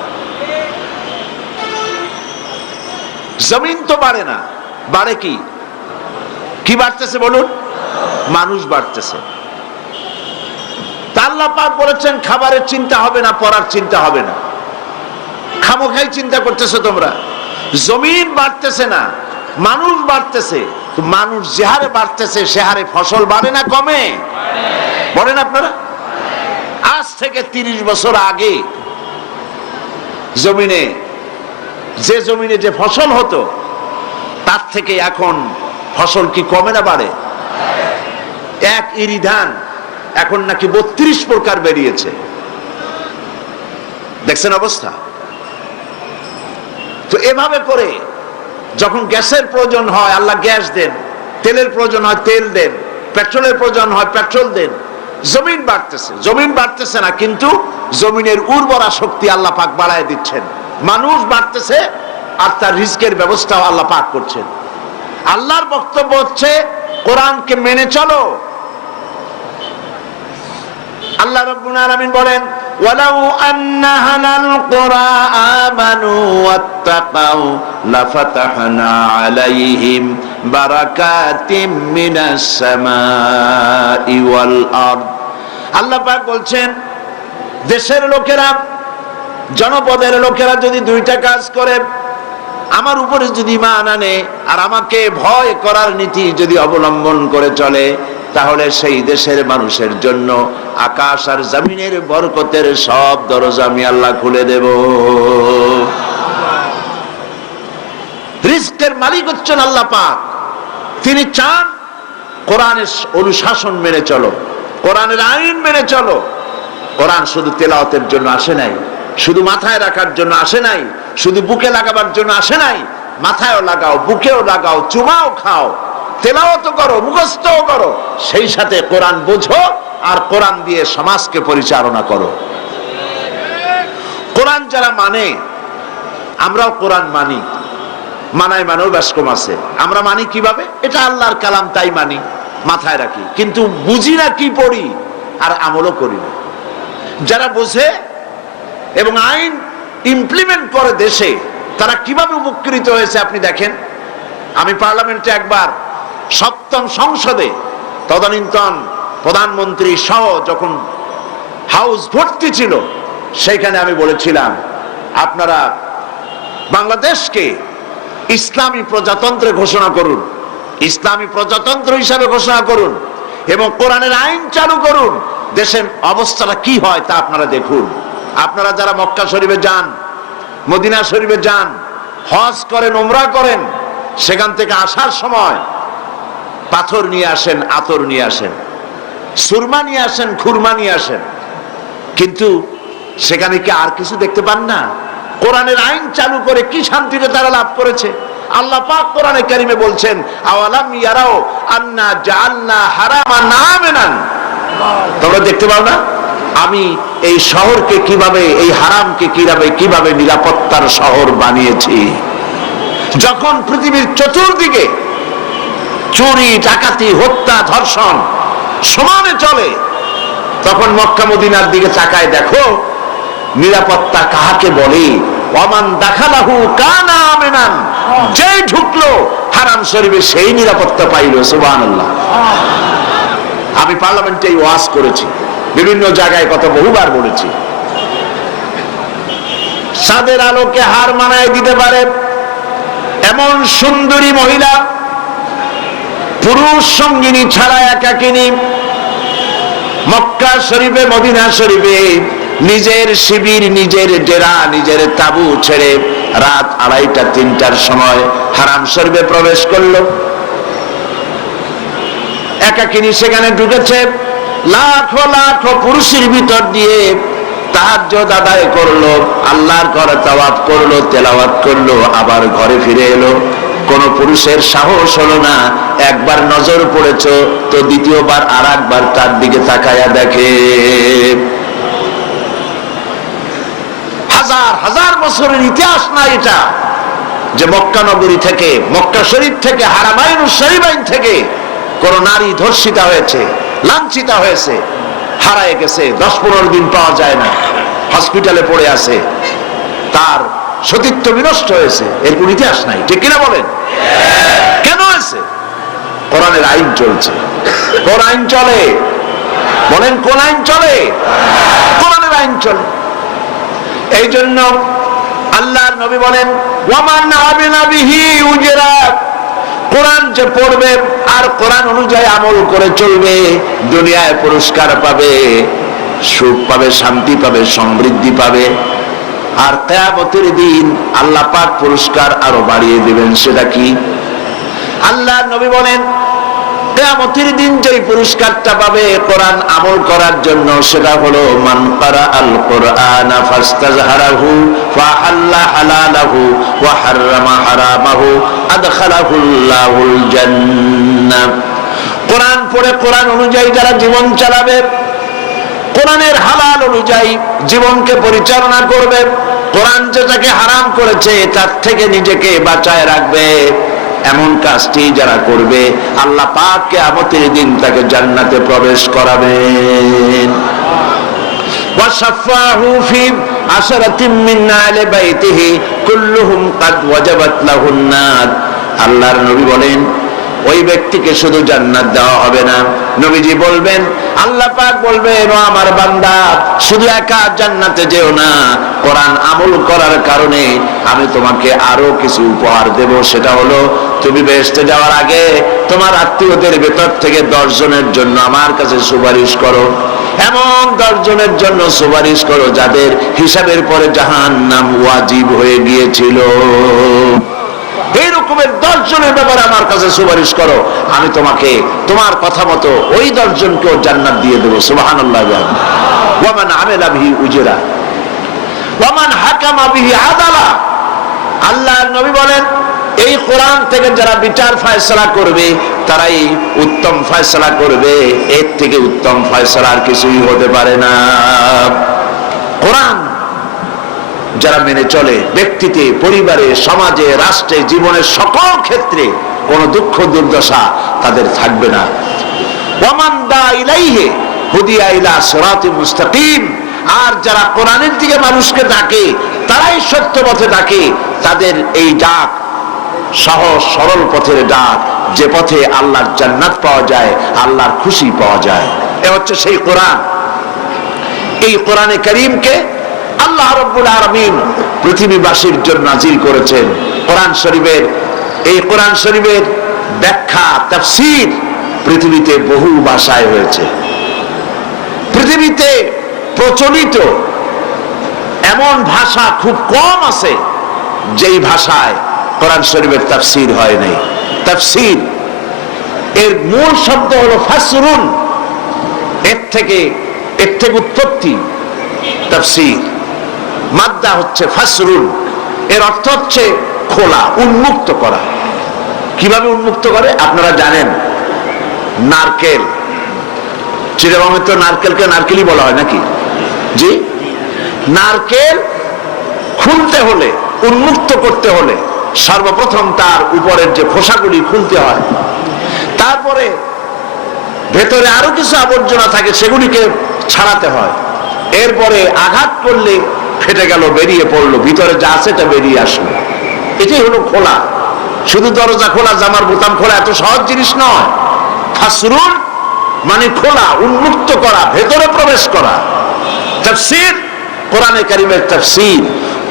জমিন তো বাড়ে না, বাড়ে কি? কি বাড়তেছে বলুন? মানুষ বাড়তেছে। আল্লাহ পাক বলেছেন খাবারের চিন্তা হবে না, পড়ার চিন্তা হবে না। খামোখাই চিন্তা করতেছো তোমরা। জমিন বাড়তেছে না, মানুষ বাড়তেছে। মানুষ যে হারে বাড়তেছে, সে হারে ফসল বাড়ে না কমে? বলেন আপনারা। আজ থেকে 30 বছর আগে জমিনে যে ফসল হতো, তার থেকে এখন ফসল কি কমে না বাড়ে? এক ইরি ধান এখন নাকি 32 প্রকার বেরিয়েছে। দেখছেন অবস্থা? তো এভাবে করে যখন গ্যাসের প্রয়োজন হয়, আল্লাহ গ্যাস দেন, তেলের প্রয়োজন হয় তেল দেন, পেট্রোলের প্রয়োজন হয় পেট্রোল দেন। জমিন বাড়তেছে, জমিন বাড়তেছে না, কিন্তু জমিনের উর্বরা শক্তি আল্লাহ পাক বাড়ায় দিচ্ছেন। মানুষ বাড়তেছে, আর তার রিজকের ব্যবস্থাও আল্লাহ পাক করছেন। আল্লাহর বক্তব্য হচ্ছে কোরআনকে মেনে চলো। আল্লাহ রাব্বুল আলামিন বলেন, ওয়ালাউ আন্না হালাল কুরা আমানু ওয়াত্তাকাউ লাফাতাহনা আলাইহিম বারাকাতিম মিনাস সামাই ওয়াল আরদ। আল্লাহ পাক বলছেন, দেশের লোকেরা, জনপদের লোকেরা যদি দুইটা কাজ করে, আমার উপরে যদি ঈমান আনে আর আমাকে ভয় করার নীতি যদি অবলম্বন করে চলে, তাহলে সেই দেশের মানুষের জন্য আকাশ আর জমিনের বরকতের সব দরজা আমি আল্লাহ খুলে দেব। রিজকের মালিক হচ্ছেন আল্লাহ পাক। তিনি চান কোরআনের অনুশাসন মেনে চলো, কোরআনের আইন মেনে চলো। কোরআন শুধু তেলাওয়াতের জন্য আসে নাই, শুধু মাথায় রাখার জন্য আসে নাই, শুধু বুকে লাগাবার জন্য আসে নাই। মাথায়ও লাগাও, বুকেও লাগাও, চুমাও খাও, তেলাওয়াতও করো, মুখস্থও করো, সেই সাথে কোরআন বোঝো আর কোরআন দিয়ে সমাজকে পরিচালনা করো। কোরআন যারা মানে, আমরাও কোরআন মানি, মানায় মানেও ব্যাস কম আছে। আমরা মানি কিভাবে? এটা আল্লাহর কালাম, তাই মানি, মাথায় রাখি, কিন্তু বুঝি না কি পড়ি, আর আমলও করি না। যারা বোঝে এবং আইন ইমপ্লিমেন্ট করে দেশে, তারা কিভাবে উপকৃত হয়েছে আপনি দেখেন। আমি পার্লামেন্টে একবার 7ম সংসদে তদানীন্তন প্রধানমন্ত্রী সহ যখন হাউস ভর্তি ছিল, সেখানে আমি বলেছিলাম, আপনারা বাংলাদেশকে ইসলামী প্রজাতন্ত্রে ঘোষণা করুন, ইসলামী প্রজাতন্ত্র হিসাবে ঘোষণা করুন এবং কোরআনের আইন চালু করুন। দেশের অবস্থাটা কি হয় তা আপনারা দেখুন। আপনারা যারা মক্কা শরীফে যান, মদিনা শরীফে যান, হজ করেন, উমরা করেন, সেখান থেকে আসার সময় পাথর নিয়ে আসেন, আতর নিয়ে আসেন, সুরমা নিয়ে আসেন, খুরমা নিয়ে আসেন, কিন্তু সেখানে কি আর কিছু দেখতে পান না? কোরআনের আইন চালু করে কি শান্তিতে তারা লাভ করেছে? আল্লাহ পাক কোরআনে কারিমে বলছেন, আওয়ালাম ইয়ারাও আন্না জাআলনা হারামান আমিনান, তোমরা দেখতে পাও না আমি এই শহরকে কিভাবে, এই হারামকে কিভাবে নিরাপত্তার শহর বানিয়েছি। যখন পৃথিবীর চতুর্দিকে চুরি, ডাকাতি, হত্যা, ধর্ষণ সমানে চলে, তখন মক্কা মদিনার দিকে তাকায় দেখো নিরাপত্তা কাহাকে বলে। ওমান দাখালাহু কানা আমিনান, যেই ঢুকলো হারাম শরীফে সেই নিরাপত্তা পাইল। সুবহানাল্লাহ। আমি পার্লামেন্টে ওয়াজ করেছি, বিভিন্ন জায়গায় কত বহুবার বলেছি, সাদের আলোকে হার মানায় দিতে পারে এমন সুন্দরী মহিলা, পুরুষ সঙ্গিনী ছাড়া একাকিনী, মক্কা শরীফে মদিনা শরীফে নিজের শিবির, নিজের ডেরা, নিজের তাবু ছেড়ে রাত 2:30-3টার সময় হারাম শরীফে প্রবেশ করলো। একাকিনী সেখানে ঢুকেছে, লাখো লাখো পুরুষের ভিতর দিয়ে তাহাজ্জুদ আদায় করলো, আল্লাহর ঘরে তাওয়াফ করলো, তেলাওয়াত করলো, আবার ঘরে ফিরে এলো। কোন পুরুষের সাহস হলো না, একবার নজর পড়েছ তো দ্বিতীয়বার আর একবার তার দিকে তাকায়া দেখে। হাজার হাজার বছরের ইতিহাস না এটা, যে মক্কা নগরী থেকে, মক্কা শরীফ থেকে, হারামাইনুশ শরীফাইন থেকে কোন নারী ধর্ষিতা হয়েছে, লাঞ্ছিতা হয়েছে, হারায় গেছে, 10-15 দিন পাওয়া যায় না, হসপিটালে পড়ে আছে, তার সতীত্ব বিনষ্ট হয়েছে, এর কোন ইতিহাস নাই। ঠিক কিনা বলেন? কেন হয়েছে? কোরআনের আইন চলছে। কোন আইন চলে? বলেন কোন আইন চলে? কোরআনের আইন চলে। এই জন্য আল্লাহর নবী বলেন, ওয়ামান আমিলা বিহি উজরা, কোরআন যে পড়বে আর কোরআন অনুযায়ী আমল করে চলবে, দুনিয়ায় পুরস্কার পাবে, সুখ পাবে, শান্তি পাবে, সমৃদ্ধি পাবে। আর কিয়ামতের দিন আল্লাহ পাক পুরস্কার আরো বাড়িয়ে দিবেন। সেটা কি? আল্লাহর নবী বলেন, কিয়ামতের দিন যেই পুরস্কারটা পাবে কোরআন আমল করার জন্য, সেটা হলো মান ক্বারা আল কুরআনা ফাস্তাযহারাহু ফাহাল্লা হালালাহু ওয়া হাররামা হারামাহু আদখালাহুল্লাহুল জান্নাহ। কোরআন পড়ে কোরআন অনুযায়ী যারা জীবন চালাবে, কোরআনের হালাল অনুযায়ী জীবনকে পরিচালনা করবে, কোরআন যেটাকে হারাম করেছে তার থেকে নিজেকে বাঁচায় রাখবে, এমন কাজটি যারা করবে আল্লাহ পাক কিয়ামতের দিন তাকে জান্নাতে প্রবেশ করাবেন। ওয়াশাফাহু ফি আশরাতিন মিন আহলি বাইতিহি কুল্লুহুম ক্বাদ ওয়াজাবাত লাহুন নার। আল্লাহর নবী বলেন, ওই ব্যক্তিকে শুধু জান্নাত দেওয়া হবে না, নবীজি বলবেন, আল্লাহ পাক বলবেন, ও আমার বান্দা শুধু একা জান্নাতে যেও না, কোরআন আমল করার কারণে আমি তোমাকে আরো কিছু উপহার দেব। সেটা হলো তুমি বেহেশতে যাওয়ার আগে তোমার আত্মীয়দের ভেতর থেকে 10 জনের জন্য আমার কাছে সুপারিশ করো, এমন 10 জনের জন্য সুপারিশ করো যাদের হিসাবের পরে জাহান্নাম ওয়াজিব হয়ে গিয়েছিল। এই রকমের 10 জনের ব্যাপারে আমার কাছে সুপারিশ করো, আমি তোমাকে তোমার কথা মতো ওই 10 জনকেও জান্নাত দিয়ে দেবো। সুবহানাল্লাহ। ওয়া মান আমিলা বিহি উজরা ওয়া মান হাকামা বিহি আদালা। আল্লাহর নবী বলেন, এই কোরআন থেকে যারা বিচার ফয়সালা করবে তারাই উত্তম ফয়সালা করবে, এর থেকে উত্তম ফয়সালা আর কিছুই হতে পারে না। কোরআন যারা মেনে চলে, ব্যক্তিতে, পরিবারে, সমাজে, রাষ্ট্রে, জীবনের সকল ক্ষেত্রে কোনো দুঃখ দুর্দশা তাদের থাকবে না। ওয়ামান দা ইলাইহি হুদিয়া ইলা সিরাতিল মুস্তাকিম। আর যারা কোরআনের দিকে মানুষকে ডাকে তারাই সত্য পথে ডাকে, তাদের এই ডাক সহজ সরল পথের ডাক, যে পথে আল্লাহর জান্নাত পাওয়া যায়, আল্লাহর খুশি পাওয়া যায়। এ হচ্ছে সেই কোরআন। এই কোরআনে কারীমকে আল্লাহ রাব্বুল আলামিন পৃথিবীবাসীর জন্য নাযিল করেছেন। কোরআন শরীফের, এই কোরআন শরীফের ব্যাখ্যা, তাফসীর পৃথিবীতে বহু ভাষায় হয়েছে। পৃথিবীতে প্রচলিত এমন ভাষা খুব কম আছে যেই ভাষায় কোরআন শরীফের তাফসীর হয় নাই। তাফসীর এর মূল শব্দ হলো ফাসরুন, এর থেকে উৎপত্তি তাফসীর। মাদ্দা হচ্ছে ফাসরুন, এর অর্থ হচ্ছে খোলা, উন্মুক্ত করা। কিভাবে উন্মুক্ত করে আপনারা জানেন, নারকেল, চিটাগাংয়ে তো নারকেলকে নারকেলই বলা হয় নাকি? জি, নারকেল খুলতে হলে, উন্মুক্ত করতে হলে সর্বপ্রথম তার উপরের যে খোসাগুলি খুলতে হয়, তারপরে ভেতরে আরো কিছু আবর্জনা থাকে সেগুলিকে ছাড়াতে হয়, এরপরে আঘাত করলে ফেটে গেল, বেরিয়ে পড়লো, ভিতরে যা আছে তা বেরিয়ে আসলো। এটাই হলো খোলা। শুধু দরজা খোলা, জামার বোতাম খোলা এত সহজ জিনিস নয়। ফাসরুন মানে খোলা, উন্মুক্ত করা, ভেতরে প্রবেশ করা। তাফসীর, কোরআনে কারীমের তাফসীর,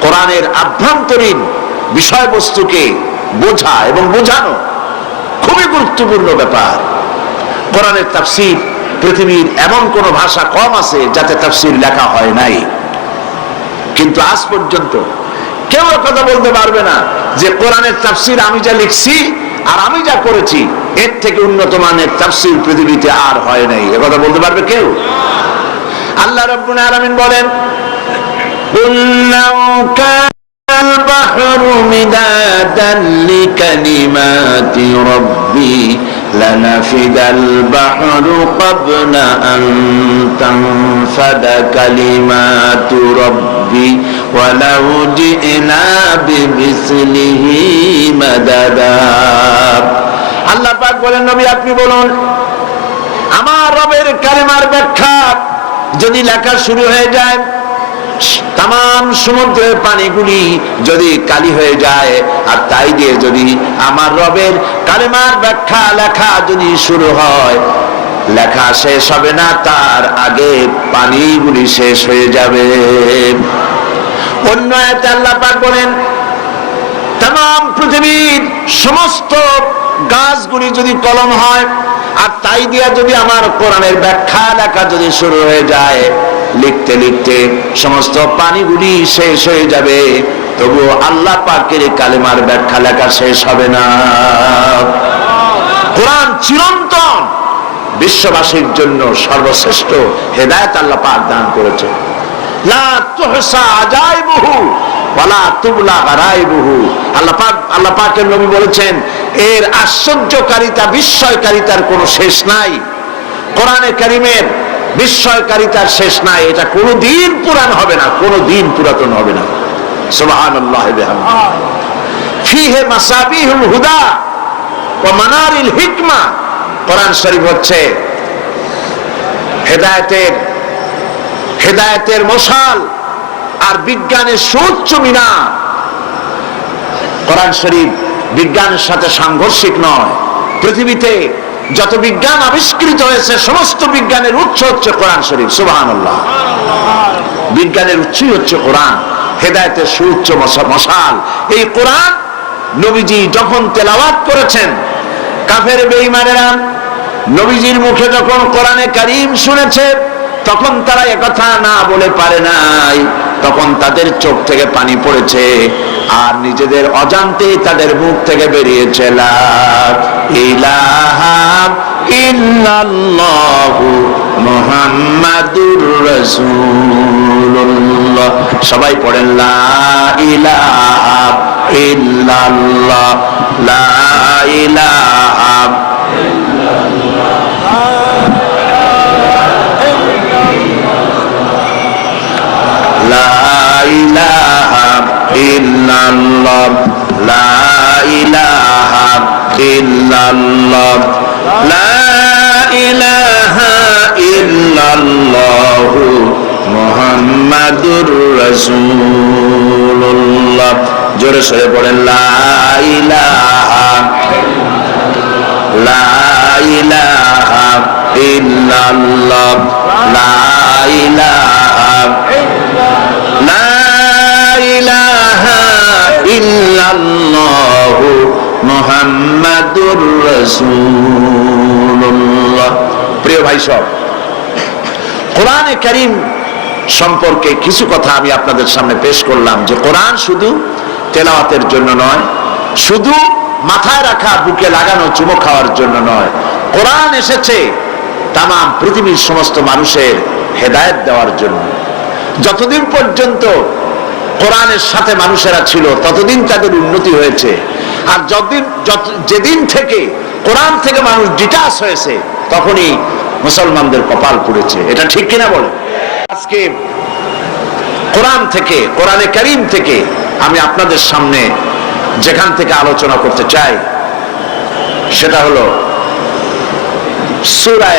কোরআনের আভ্যন্তরীণ বিষয়বস্তুকে বোঝা এবং বোঝানো খুবই গুরুত্বপূর্ণ ব্যাপার। কোরআনের তাফসীর, পৃথিবীর এমন কোন ভাষা কম আছে যাতে তাফসীর লেখা হয় নাই, কিন্তু আজ পর্যন্ত কেউ কথা বলতে পারবে না যে কোরআনের তাফসীর আমি যা লিখছি আর আমি যা করেছি এর থেকে উন্নত মানের তাফসীর পৃথিবীতে আর হয় নাই। এ কথা বলতে পারবে কেউ? আল্লাহ রাব্বুল আলামিন বলেন, কুল লাউ কানাল বাহরু মিদাদান লিকালিমাতি রাব্বি লানাফিদাল বাহরু ক্বাবলা আন তানফাদা কালিমাতু রাব্বি ওয়ালাউ জি'না বিমিসলিহি মাদাদা। আল্লাহ পাক বলেন, নবী আপনি বলুন, আমার রবের কালেমার ব্যাখ্যা যদি লেখা শুরু হয়ে যায়, তাম সমুদ্রের পানিগুলি যদি কালি হয়ে যায়, আর তাই দিয়ে যদি আমার রবের কালেমার ব্যাখ্যা লেখা যদি শুরু হয়, লেখা শেষ হবে না, তার আগে পানিগুলি শেষ হয়ে যাবে। অন্য আয়াতে আল্লাহ পাক বলেন, তাম পৃথিবীর সমস্ত গাছগুলি যদি কলম হয়, আর তাই দিয়া যদি আমার কোরআনের ব্যাখ্যা লেখা যদি শুরু হয়ে যায়, লিখতে লিখতে সমস্ত পানিগুলি শেষ হয়ে যাবে, তবুও আল্লাহ পাকের কালেমার ব্যাখ্যা লেখা শেষ হবে না। কোরআন চিরন্তন, বিশ্ববাসীর জন্য সর্বশ্রেষ্ঠ হেদায়েত আল্লাহ পাক দান করেছে। লা তুহসা আজাইবুহু ওয়ালা তুবলা গারাইবুহু। আল্লাহ পাকের নবী বলেছেন, এর আশ্চর্যকারিতা, বিস্ময়কারিতার কোনো শেষ নাই। কোরআনে কারীমের বিস্ময়কারিতার শেষ নাই। এটা কোনোদিন পুরান হবে না, কোনোদিন পুরাতন হবে না। সুবহানাল্লাহি ওয়া বিহামদিহি। ফিহি মাসাবিহুল হুদা ওয়া মানারিল হিকমা। কোরআন শরীফ হচ্ছে হেদায়েতের মশাল আর বিজ্ঞানের সুউচ্চ মিনার। কোরআন শরীফ বিজ্ঞানের সাথে সাংঘর্ষিক নয়। পৃথিবীতে যত বিজ্ঞান আবিষ্কৃত হয়েছে, সমস্ত বিজ্ঞানের উৎস হচ্ছে কোরআন শরীফ। সুবহানাল্লাহ। বিজ্ঞানের উৎসই হচ্ছে কোরআন, হেদায়েতের সুউচ্চ মশাল। এই কোরআন নবীজি যখন তেলাওয়াত করেছেন, কাফের বেঈমানেরা নবীজির মুখে যখন কোরআনে কারীম শুনেছে, তখন তারা একথা না বলে পারে নাই, তখন তাদের চোখ থেকে পানি পড়েছে, আর নিজেদের অজান্তে তাদের মুখ থেকে বেরিয়েছে লা ইলাহা ইল্লাল্লাহু মুহাম্মাদুর রাসূলুল্লাহ। সবাই পড়েন লা ইলাহা ইল্লাল্লাহ, লা ইলাহা ইল্লাল্লাহ, লা ইলাহা ইল্লাল্লাহ, লা ইলাহা ইল্লাল্লাহু মুহাম্মাদুর রাসূলুল্লাহ। জোরে সরে পড়েন লা ইলাহা, লা ইলাহা ইল্লাল্লাহ, লা ইলাহা, লা ইলাহা ইল্লাল্লাহু মুহাম্মাদুর রাসূলুল্লাহ। প্রিয় ভাই সব, কোরআনে কারীম সম্পর্কে কিছু কথা আমি আপনাদের সামনে পেশ করলাম, যে কোরআন শুধু তেলাওয়াতের জন্য নয়, শুধু মাথায় রাখা, বুকে লাগানো, চুমো খাওয়ার জন্য নয়। কোরআন এসেছে তাম পৃথিবীর সমস্ত মানুষের হেদায়েত দেওয়ার জন্য। যতদিন পর্যন্ত কোরআনের সাথে মানুষেরা ছিল ততদিন তাদের উন্নতি হয়েছে। আর যেদিন থেকে কোরআন থেকে মানুষ ডিটাচ হয়েছে তখনই মুসলমানদের কপাল পুড়েছে। এটা ঠিক কিনা বলে? আজকে কোরআন থেকে, কোরআনে কারীম থেকে আমি আপনাদের সামনে যেখান থেকে আলোচনা করতে চাই সেটা হলো সূরা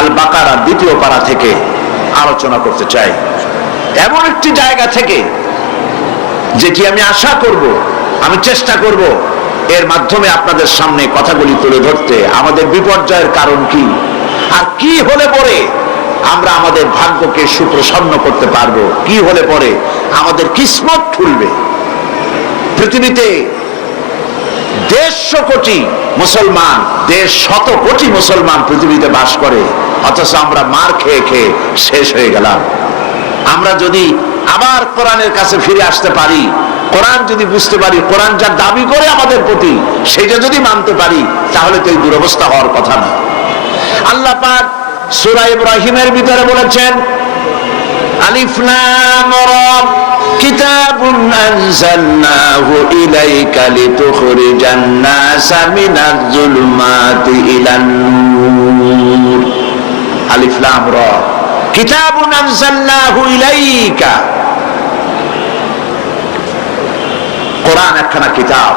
আল বাকারা 2 পারা থেকে আলোচনা করতে চাই। এমন একটি জায়গা থেকে যেটি আমি আশা করব, আমি চেষ্টা করব এর মাধ্যমে আপনাদের সামনে কথাগুলি তুলে ধরতে। আমাদের বিপর্যয়ের কারণ কি, আর কি হলে পরে আমরা আমাদের ভাগ্যকে সুপ্রসন্ন করতে পারবো, কি হলে পরে আমাদের কিসমত খুলবে। পৃথিবীতে 150 কোটি মুসলমান, 150 কোটি মুসলমান পৃথিবীতে বাস করে, অথচ আমরা মার খেয়ে খেয়ে শেষ হয়ে গেলাম। আমরা যদি আবার কোরআনের কাছে ফিরে আসতে পারি, কোরআন যদি বুঝতে পারি, কোরআন যা দাবি করে আমাদের প্রতি সেটা যদি মানতে পারি, তাহলে তো এই দুরবস্থা হওয়ার কথা না। আল্লাহ পাক সূরা ইব্রাহিমের ভিতরে বলেছেন, আলিফ লাম রা কিতাবুন আনজালনাহু ইলাইকা লিতুখরিজান নাসা মিনাজ যুলুমাতি ইলান নূর। আলিফ লাম রা কিতাবুন আনজালনাহু ইলাইকা। কোরআন একখানা কিতাব,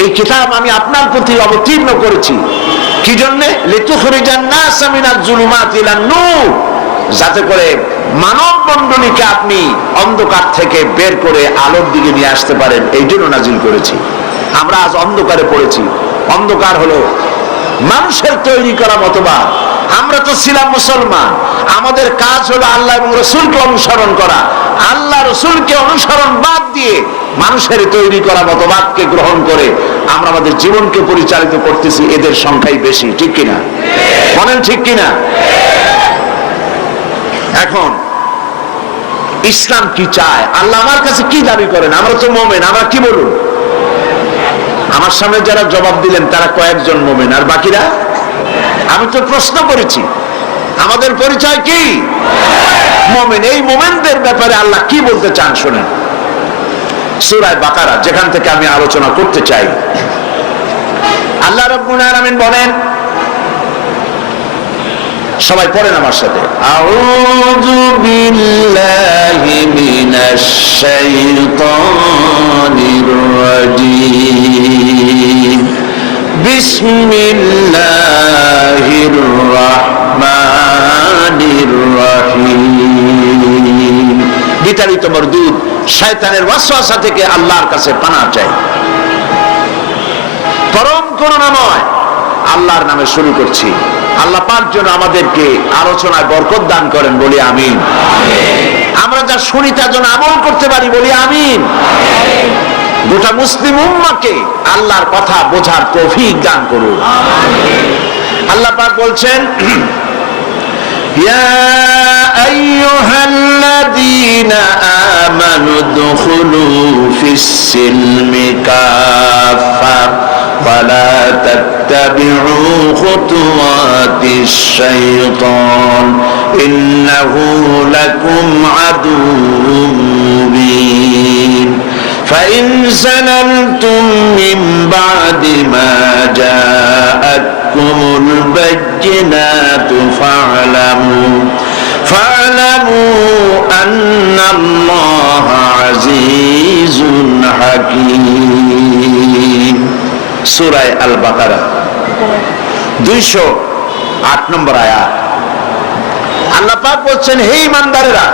এই কিতাব আমি আপনার প্রতি অবতীর্ণ করেছি। কি জন্য? লিতুখরিজান নাসা মিনাজ যুলুমাতি ইলান নূর, যাতে করে মানব মণ্ডলীকে আপনি অন্ধকার থেকে বের করে আলোর দিকে নিয়ে আসতে পারেন, এই জন্য নাজিল করেছি। আমরা আজ অন্ধকারে পড়েছি। অন্ধকার হলো মানুষের তৈরি করা মতবাদ। আমরা তো ছিলাম মুসলমান, আমাদের কাজ হলো আল্লাহ এবং রসুলকে অনুসরণ করা। আল্লাহ রসুলকে অনুসরণ বাদ দিয়ে মানুষের তৈরি করা মতবাদকে গ্রহণ করে আমরা আমাদের জীবনকে পরিচালিত করতেছি। এদের সংখ্যাই বেশি, ঠিক কিনা বলেন? ঠিক কিনা? এখন ইসলাম কি চায়, আল্লাহ আমার কাছে কি দাবি করেন? আমরা তো মুমিন, আমরা কি বলুন? আমার সামনে যারা জবাব দিলেন তারা কয়েকজন মুমিন, আর বাকিরা? আমি তো প্রশ্ন করেছি, আমাদের পরিচয় কি? মুমিন। এই মুমিনদের ব্যাপারে আল্লাহ কি বলতে চান শুনেন। সূরা বাকারা, যেখান থেকে আমি আলোচনা করতে চাই, আল্লাহ রাব্বুল আলামিন বলেন, সবাই পড়েন আমার সাথে, আউযু বিল্লাহি মিনাশ শাইতানির রাজীম, বিসমিল্লাহির রাহমানির রহিম। বিতাড়িত মরদুদ শয়তানের ওয়াসওয়াসা থেকে আল্লাহর কাছে পানাহ চাই। পরম করুণাময় আল্লাহর নামে শুরু করছি। আল্লাহ পাক যেন আমাদেরকে আলোচনায় বরকত দান করেন, বলি আমিন। আমরা যা শুনি তা যেন আমল করতে পারি, বলি আমিন। গোটা মুসলিম উম্মাহকে আল্লাহর কথা বোঝার তৌফিক দান করুন। আল্লাহ পাক বলছেন, ইয়া আইয়ুহাল্লাযীনা আমানু দুখুলু ফিস-সিলমি কাফা ওয়ালা তাত্তাবিউ খুতুওয়াতিশ শাইতান ইন্নাহু লাকুম আদুউম মুবিন। فإن زللتم من بعد ما جاءتكم البينات فاعلموا أن الله عزيز حكيم। সূরা আল বাকারা 208 নম্বর আয়াত। আল্লাহ পাক বলছেন, হে ঈমানদারেরা,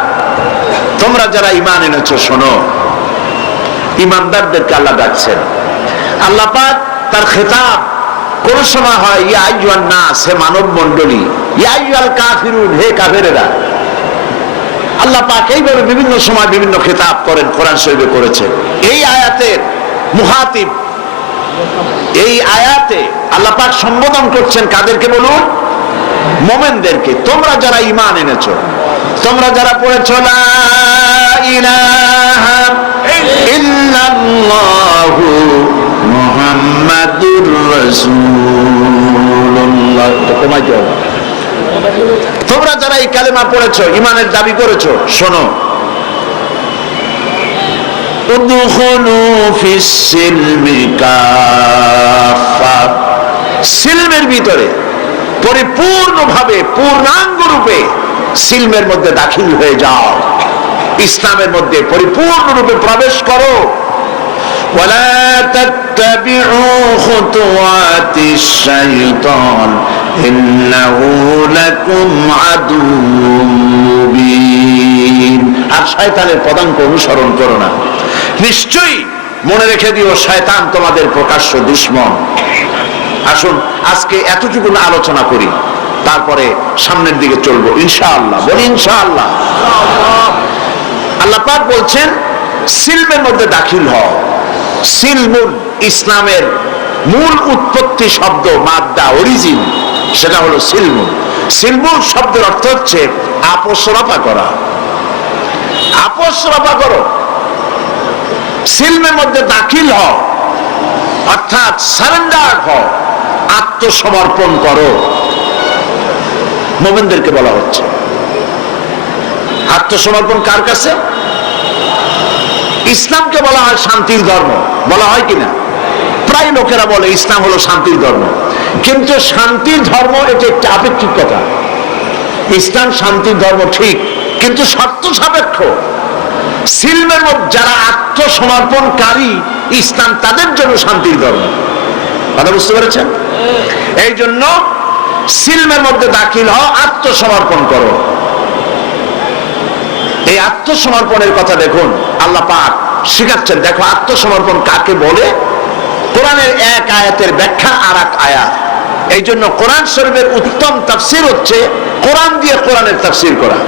তোমরা যারা ঈমান এনেছো শোনো। ঈমানদারদেরকে আল্লাহ ডাকছেন। আল্লাহ পাক তার খেতাব কোন সময় হয় ইয়া আইয়ুহান নাস, হে মানব মণ্ডলী, ইয়া আইয়ুহাল কাফিরুন, হে কাফেরেরা। আল্লাহ পাক এইভাবে বিভিন্ন সময় বিভিন্ন খেতাব করেন, কোরআন শরীফে করেছেন। এই আয়াতের মুখাতিব, এই আয়াতে আল্লাহ পাক সম্বোধন করছেন কাদেরকে বলুন? মুমিনদেরকে। তোমরা যারা ঈমান এনেছো, তোমরা যারা পড়েছো লা ইলাহা ইল্লাল্লাহু মুহাম্মাদুর রাসূলুল্লাহ, তোমরা যারা এই কালেমা পড়েছো, ঈমানের দাবি করেছো, শোনো। উদখুলু ফিস সিলমি কাফা, সিলমের ভিতরে পরিপূর্ণভাবে পূর্ণাঙ্গ রূপে সিলমের মধ্যে দাখিল হয়ে যাও, ইসলামের মধ্যে পরিপূর্ণ রূপে প্রবেশ করো। ওয়ালা তাত্তাবিউ খুতুওয়াতিশ শাইতান ইন্নাহু লাকুম আদুউম মুবিন, আর শয়তানের পদাঙ্ক অনুসরণ করো না, নিশ্চয়ই মনে রেখে দিও শয়তান তোমাদের প্রকাশ্য দুশমন। আসুন আজকে এতটুকু আলোচনা করি, তারপরে সামনের দিকে চলবো ইনশাআল্লাহ। বলি ইনশাআল্লাহ। আল্লাহ পাক বলছেন সিলমের মধ্যে দাখিল হও। সিলমুন ইসলামের মূল উৎপত্তি শব্দ, মাদ্দা, অরিজিন, সেটা হলো সিলমুন। সিলমুন শব্দের অর্থ হচ্ছে আপোষ রফা করা। আপোষ রফা করো, সিলমের মধ্যে দাখিল হও, অর্থাৎ সারেন্ডার হও, আত্মসমর্পণ করো। মুমিনদেরকে বলা হচ্ছে আত্মসমর্পণ কার কাছে? ইসলামকে বলা হয় শান্তির ধর্ম, বলা হয় কিনা? প্রায় লোকেরা বলে ইসলাম হলো শান্তির ধর্ম, কিন্তু শান্তির ধর্ম এটা একটা আপেক্ষিক কথা। ইসলাম শান্তির ধর্ম ঠিক, কিন্তু শর্ত সাপেক্ষ। সিলমের মধ্যে যারা আত্মসমর্পণকারী, ইসলাম তাদের জন্য শান্তির ধর্ম। কথা বুঝতে পেরেছেন? এই জন্য সিলমের মধ্যে দাখিল হও, আত্মসমর্পণ করো। এই আত্মসমর্পণের কথা দেখুন আল্লাহ পাক শিখাচ্ছেন। দেখো আত্মসমর্পণ কাকে বলে, কোরআনের এক আয়াতের ব্যাখ্যা আর এক আয়াত। এই জন্য কোরআন শরীফের উত্তম তাফসীর হচ্ছে কোরআন দিয়ে কোরআনের তাফসীর করা।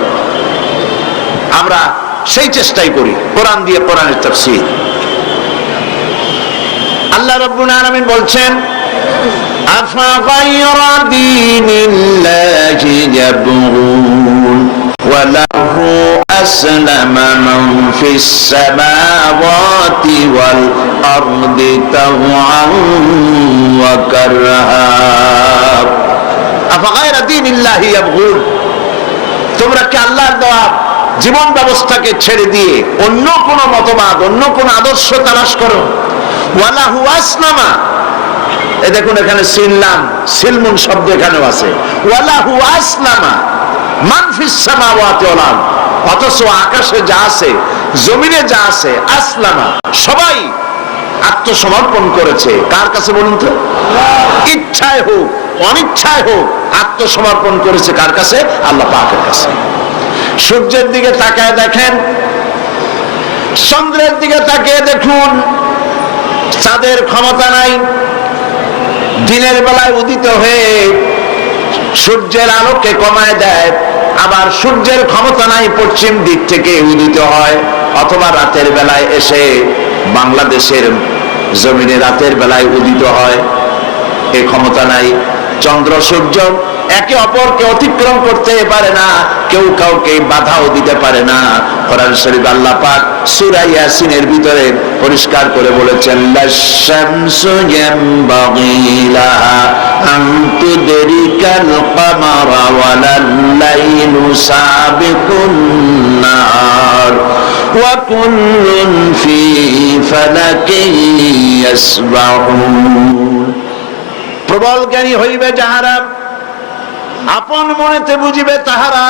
আমরা সেই চেষ্টাই করি, কোরআন দিয়ে কোরআনের তাফসীর। আল্লাহ রাব্বুল আলামিন বলছেন আফাগায়রা দীনিল্লাহি ইয়াবগুন ওয়া লাহু আসলামা মান ফিস সামাওয়াতি ওয়াল আরদি তাওআন ওয়া কারহা। আফাগায়রা দীনিল্লাহি ইয়াবগুন, তোমরা কি আল্লাহর দেওয়া জীবন ব্যবস্থাকে ছেড়ে দিয়ে অন্য কোন মতবাদ, অন্য কোন আদর্শ তালাশ করো? ওয়ালাহু আসলামা, এই দেখুন এখানে সিললাম, সিলমুন শব্দ এখানেও আছে। ওয়ালাহু আসলামা মান ফিস সামাওয়াতি ওয়াল আরদ, অথচ আকাশে যা আছে, জমিনে যা আছে, আসলামা সবাই আত্মসমর্পণ করেছে। কার কাছে বলুন তো? ইচ্ছায় হোক অনিচ্ছায় হোক আত্মসমর্পণ করেছে কার কাছে? আল্লাহ পাকের কাছে। সূর্যের দিকে তাকায় দেখেন, চন্দ্রের দিকে তাকিয়ে দেখুন, চাঁদের ক্ষমতা নাই দিনের বেলায় উদিত হয়ে সূর্যের আলোকে কমায় দেয়, আবার সূর্যের ক্ষমতা নাই পশ্চিম দিক থেকে উদিত হয়, অথবা রাতের বেলায় এসে বাংলাদেশের জমিনে রাতের বেলায় উদিত হয়, এ ক্ষমতা নাই। চন্দ্র সূর্য একে অপরকে অতিক্রম করতে পারে না, কেউ কাউকে বাধাও দিতে পারে না। কোরআন শরীফ আল্লাহ পাক সূরা ইয়াসিনের ভিতরে পরিষ্কার করে বলেছেন লাশ-শামসু ইয়ানবাগী লাহা আন তুদরিকাল কামারা ওয়ালাল লাইলু সাবিকুন নাহার ওয়া কুল্লুন ফী ফালাকিন ইয়াসবাহুন। প্রবল জ্ঞানী হইবে যাহারা, আপন মনেতে বুঝিবে তাহারা,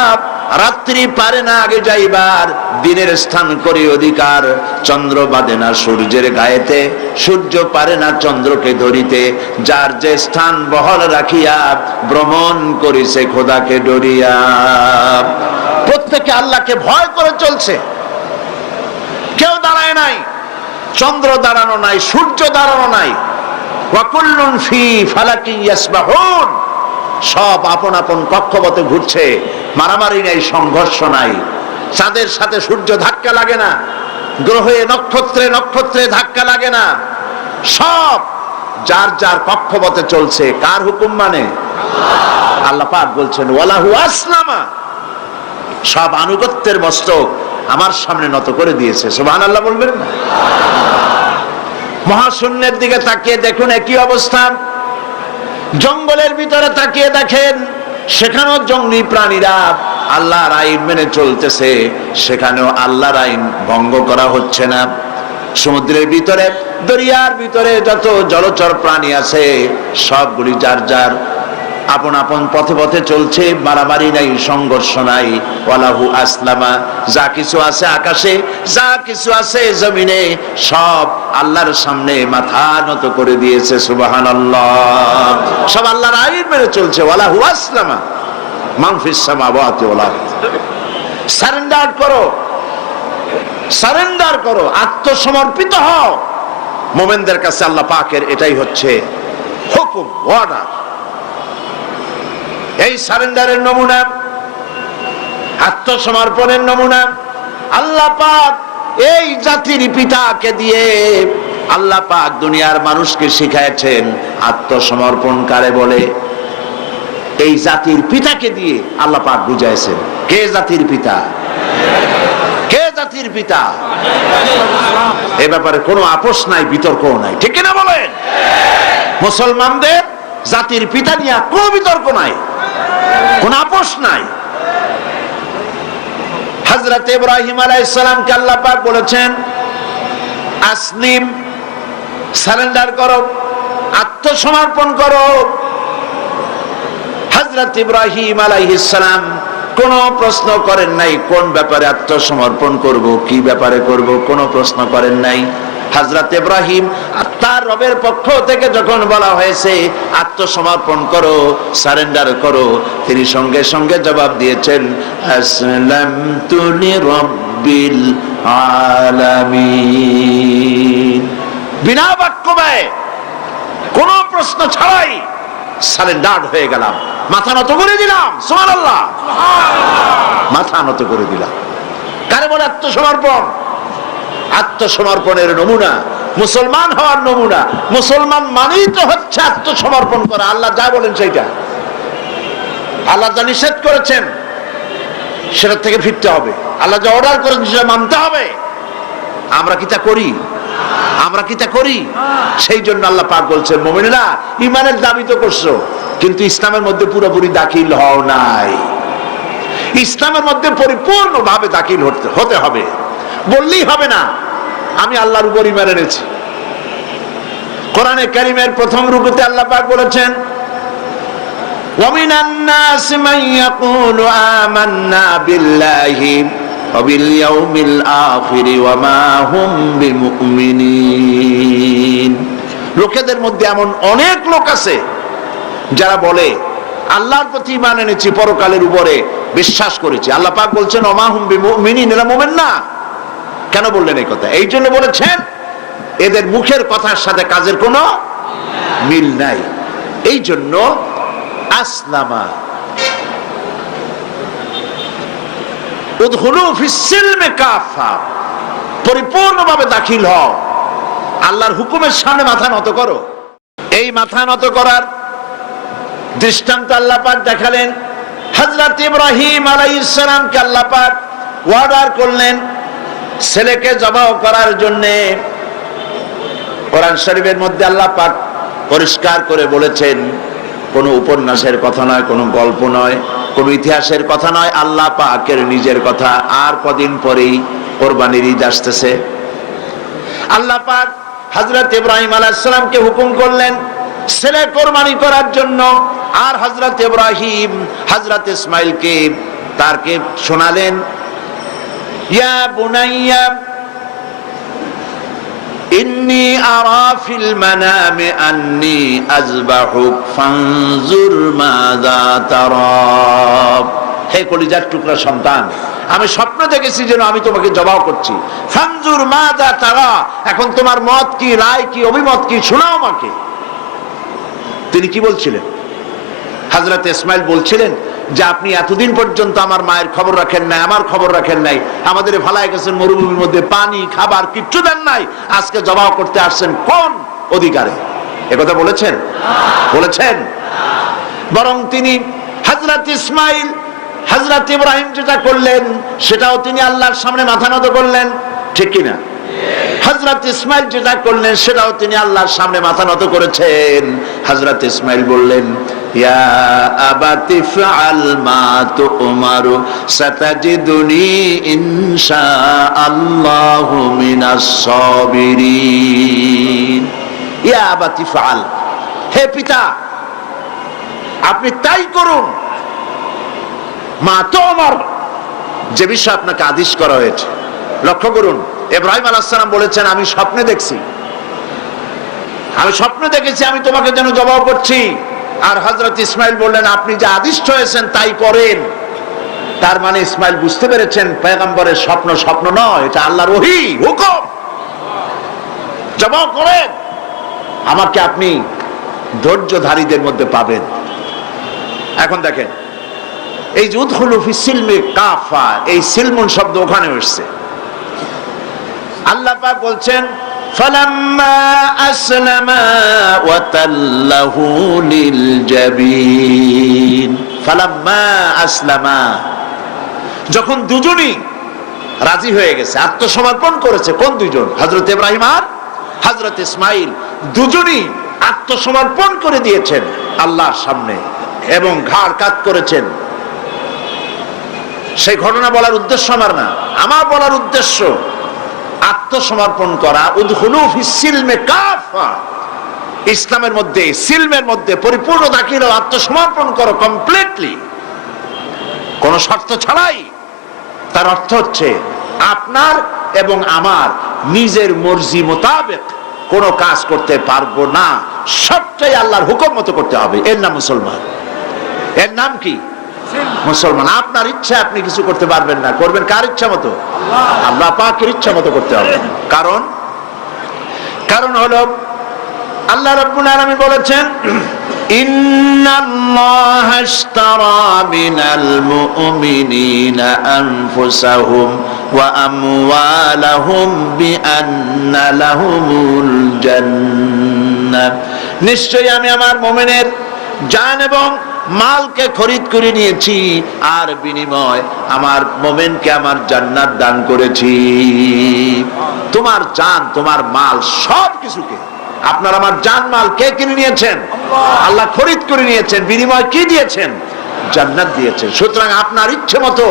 রাত্রি পারে না আগে যাইবার, দিনের স্থান করি অধিকার। চন্দ্র বাঁধে না সূর্যের গায়েতে, সূর্য পারে না চন্দ্রকে ধরিতে। যার যে স্থান বহল রাখিয়া, ভ্রমণ করিছে খোদাকে ডরিয়া। প্রত্যেকে আল্লাহকে ভয় করে চলছে, কেউ দাঁড়ায় নাই, চন্দ্র দাঁড়ানো নাই, সূর্য দাঁড়ানো নাই। ওয়া কুল্লুন ফী ফালাকিন ইয়াসবাহুন, সব আপন আপন কক্ষপথে ঘুরছে, মারামারি নাই, সংঘর্ষ নাই। চাঁদের সাথে সূর্য ধাক্কা লাগে না, গ্রহে নক্ষত্রে নক্ষত্রে ধাক্কা লাগে না, সব যার যার কক্ষপথে চলছে। কার হুকুম মানে? আল্লাহ পাক বলছেন ওয়ালাহু আসলামা, সব আনুগত্যের মস্তক আমার সামনে নত করে দিয়েছে। সুবহানাল্লাহ বলবেন না? মহাশূন্যের দিকে তাকিয়ে দেখুন একই অবস্থা। জঙ্গলের ভিতরে তাকিয়ে দেখেন, সেখানেও জঙ্গলি প্রাণীরা আল্লাহর আইন মেনে চলতেছে, সেখানেও আল্লাহর আইন ভঙ্গ করা হচ্ছে না। সমুদ্রের ভিতরে, দরিয়ার ভিতরে যত জলচর প্রাণী আছে সবগুলি যার যার আপন আপন পথে পথে চলছে, মারামারি নাই, সংঘর্ষ নাই। ওয়ালাহু আসলামা, যা কিছু আছে আকাশে, যা কিছু আছে জমিনে, সব আল্লাহর সামনে মাথা নত করে দিয়েছে। সুবহানাল্লাহ, সব আল্লাহর আইন মেনে চলছে। ওয়ালাহু আসলামা মান ফিস সামাওয়াতি ওয়াল আরদ। সারেন্ডার করো, সারেন্ডার করো, আত্মসমর্পিত হও। মুমিনদের কাছে আল্লাহ পাকের এটাই হচ্ছে হুকুম, অর্ডার। এই সারেন্ডারের নমুনা, আত্মসমর্পণের নমুনা আল্লাহ পাক এই জাতির পিতাকে দিয়ে আল্লাহ পাক দুনিয়ার মানুষকে শিখাইছেন আত্মসমর্পণ কারে বলে। এই জাতির পিতাকে দিয়ে আল্লাহ পাক বুঝাইছেন কে জাতির পিতা, কে জাতির পিতা। এ ব্যাপারে কোনো আপোষ নাই, বিতর্কও নাই, ঠিক কিনা বলেন? মুসলমানদের জাতির পিতা নিয়ে কোনো বিতর্ক নাই, কোন আপোষ নাই। হযরত ইব্রাহিম আলাইহিস সালামকে আল্লাহ পাক বলেছেন আসলিম, সারেন্ডার করো, আত্মসমর্পণ করো। হযরত ইব্রাহিম আলাইহিস সালাম কোনো প্রশ্ন করেন নাই কোন ব্যাপারে আত্মসমর্পণ করব, কি ব্যাপারে করব, কোনো প্রশ্ন করেন নাই। হযরত ইব্রাহিম তার রবের পক্ষ থেকে যখন বলা হয়েছে আত্মসমর্পণ করো, সারেন্ডার করো, তিনি সঙ্গে সঙ্গে জবাব দিয়েছেন আসলামতু লিরাব্বিল আলামিন। বিনা বাক্য ব্যয়, কোনো প্রশ্ন ছাড়াই সারেন্ডার হয়ে গেলাম, মাথা নত করে দিলাম। সুবহানাল্লাহ, মাথা নত করে দিলাম। কারে বলে আত্মসমর্পণ? আত্মসমর্পণের নমুনা, মুসলমান হওয়ার নমুনা। মুসলমান মানেই তো হচ্ছে আত্মসমর্পণ করা। আল্লাহ যা বলেন সেইটা, আল্লাহ যা নিষেধ করেছেন সেটা থেকে ফিরতে হবে, আল্লাহ যা অর্ডার করেছেন সেটা মানতে হবে। আমরা কি তা করি? আমরা কি তা করি? সেই জন্য আল্লাহ পাক বলছেন মুমিনেরা ঈমানের দাবি তো করছো, কিন্তু ইসলামের মধ্যে পুরোপুরি দাখিল হও নাই। ইসলামের মধ্যে পরিপূর্ণভাবে দাখিল হতে হবে। বললেই হবে না আমি আল্লাহর উপর ঈমান এনেছি। কোরআনে কারীমের প্রথম রুকুতে আল্লাহ পাক বলেছেন ওয়া মিনান নাসি মান ইয়াকুলু আমান্না বিল্লাহি ওয়া বিল ইয়াউমিল আখির ওয়া মা হুম বিমুমিনিন। লোকেদের মধ্যে এমন অনেক লোক আছে যারা বলে আল্লাহর প্রতি ঈমান এনেছি, পরকালের উপরে বিশ্বাস করেছি। আল্লাহ পাক বলছেন ওয়া মা হুম বিমুমিনিন, এরা মুমিন না। কেন বললেন এই কথা? এই জন্য বলেছেন এদের মুখের কথার সাথে কাজের কোনো মিল নাই। এই জন্য আসলামা, উদখুলু ফিস সিলমি কাফা, পরিপূর্ণভাবে দাখিল হও, আল্লাহর হুকুমের সামনে মাথা নত করো। এই মাথা নত করার দৃষ্টান্ত আল্লাহ পাক দেখালেন। হযরত ইব্রাহিম আলাইহিস সালামকে আল্লাহ পাক অর্ডার করলেন ছেলেকে জবাহ করার জন্য। কোরআন শরীফের মধ্যে আল্লাহ পাক পরিষ্কার করে বলেছেন, কোনো উপন্যাসের কথা নয়, কোনো গল্প নয়, কোনো ইতিহাসের কথা নয়, আল্লাহ পাকের নিজের কথা। আর কদিন পরেই কোরবানির ঈদ আসতেছে। আল্লাহ পাক হযরত ইব্রাহিম আলাইহিস সালামকে হুকুম করলেন ছেলে কোরবানি করার জন্য। আর হযরত ইব্রাহিম হযরত ইসমাইলকে তারকে শোনালেন ইয়া বুনাইয়া ইন্নী আরা ফিল মানামি আন্নী আযবাহুক ফানজুর মাযা তারা। হে কলিজার টুকরা সন্তান, আমি স্বপ্ন দেখেছি যেন আমি তোমাকে জবাহ করছি। ফানজুর মাযা তারা, এখন তোমার মত কি, রায় কি, অভিমত কি, শোনাও আমাকে। তিনি কি বলছিলেন? হযরত ইসমাইল বলছিলেন যে আপনি এতদিন পর্যন্ত আমার মায়ের খবর রাখেন নাই, আমার খবর রাখেন নাই, আমাদের ভালাই গেছেন মরুভূমির মধ্যে, পানি খাবার কিচ্ছু দেন নাই, আজকে জবাহ করতে আসছেন কোন অধিকারে? একথা বলেছেন? বলেছেন? বরং তিনি হযরত ইসমাইল হযরত ইব্রাহিম যেটা করলেন সেটাও তিনি আল্লাহর সামনে মাথা নত করলেন, ঠিক কিনা? হযরত ইসমাইল যেটা করলেন সেটাও তিনি আল্লাহর সামনে মাথা নত করেছেন। হযরত ইসমাইল বললেন ইয়া আবাতি ফাআল মা তুমারু সাতাজিদুনি ইনশাআল্লাহু মিনাস সাবিরিন। ইয়া আবাতি ফাআল, হে পিতা আপনি তাই করুন, মা তুমার, যে বিষয়ে আপনাকে আদেশ করা হয়েছে। লক্ষ্য করুন, ইব্রাহিম আলাইহিস সালাম বলেছেন আমি স্বপ্নে দেখছি, আমি স্বপ্নে দেখেছি আমি তোমাকে যেন জবাব করছি। আর হযরত ইসমাইল বললেন আপনি যে আদিষ্ট হয়েছেন তাই করেন। তার মানে ইসমাইল বুঝতে পেরেছেন পয়গম্বরের স্বপ্ন স্বপ্ন নয়, এটা আল্লাহর ওহী, হুকুম। জবাব করেন, আমাকে আপনি ধৈর্যধারীদের মধ্যে পাবেন। এখন দেখেন এই যে উদখুলু ফিস সিলমি কাফা, এই সিলমুন শব্দ ওখানে এসেছে। আল্লাহ পাক বলছেন ফালাম্মা আসলামা ওয়া তাল্লাহু লিল জাবিন। ফালাম্মা আসলামা, যখন দুজনই রাজি হয়ে গেছে, আত্মসমর্পণ করেছে। কোন দুজন? হযরত ইব্রাহিম আর হযরত ইসমাইল, দুজনই আত্মসমর্পণ করে দিয়েছেন আল্লাহর সামনে এবং ঘাড় কাত করেছেন। সেই ঘটনা বলার উদ্দেশ্য আমার না, আমার বলার উদ্দেশ্য আত্মসমর্পণ করা। উদখুলু ফিস সিলমি কাফা, ইসলামের মধ্যে, সিলমের মধ্যে পরিপূর্ণ দাখিল, আত্মসমর্পণ করো কমপ্লিটলি, কোন শর্ত ছাড়াই। তার অর্থ হচ্ছে আপনার এবং আমার নিজের মর্জি মোতাবেক কোনো কাজ করতে পারবো না, সবটাই আল্লাহর হুকুম মতো করতে হবে। এর নাম মুসলমান। এর নাম কি? মুসলমান। আপনার ইচ্ছা আপনি কিছু করতে পারবেন না, করবেন কার ইচ্ছা মতো? আল্লাহ পাকের ইচ্ছা মতো করতে হবে। কারণ হলো আল্লাহ রাব্বুল আলামিন বলেছেন ইন্নাল্লাহা আশতারা মিনাল মুমিনিনা আনফুসাহুম ওয়া আমওয়ালাহুম বিআন্না লাহুমুল জান্নাহ। নিশ্চয়ই আমি আমার মুমিনের জান এবং মালকে খরিদ করে নিয়েছি, আর বিনিময় আমার মুমিনকে আমার জান্নাত দান করেছি। তোমার জান, তোমার মাল, সব কিছুকে আপনার আমার জান মাল কে কিনে নিয়েছেন? আল্লাহ খরিদ করে নিয়েছেন। বিনিময় কি দিয়েছেন? জান্নাত দিয়েছেন। সুতরাং আপনার ইচ্ছে মতো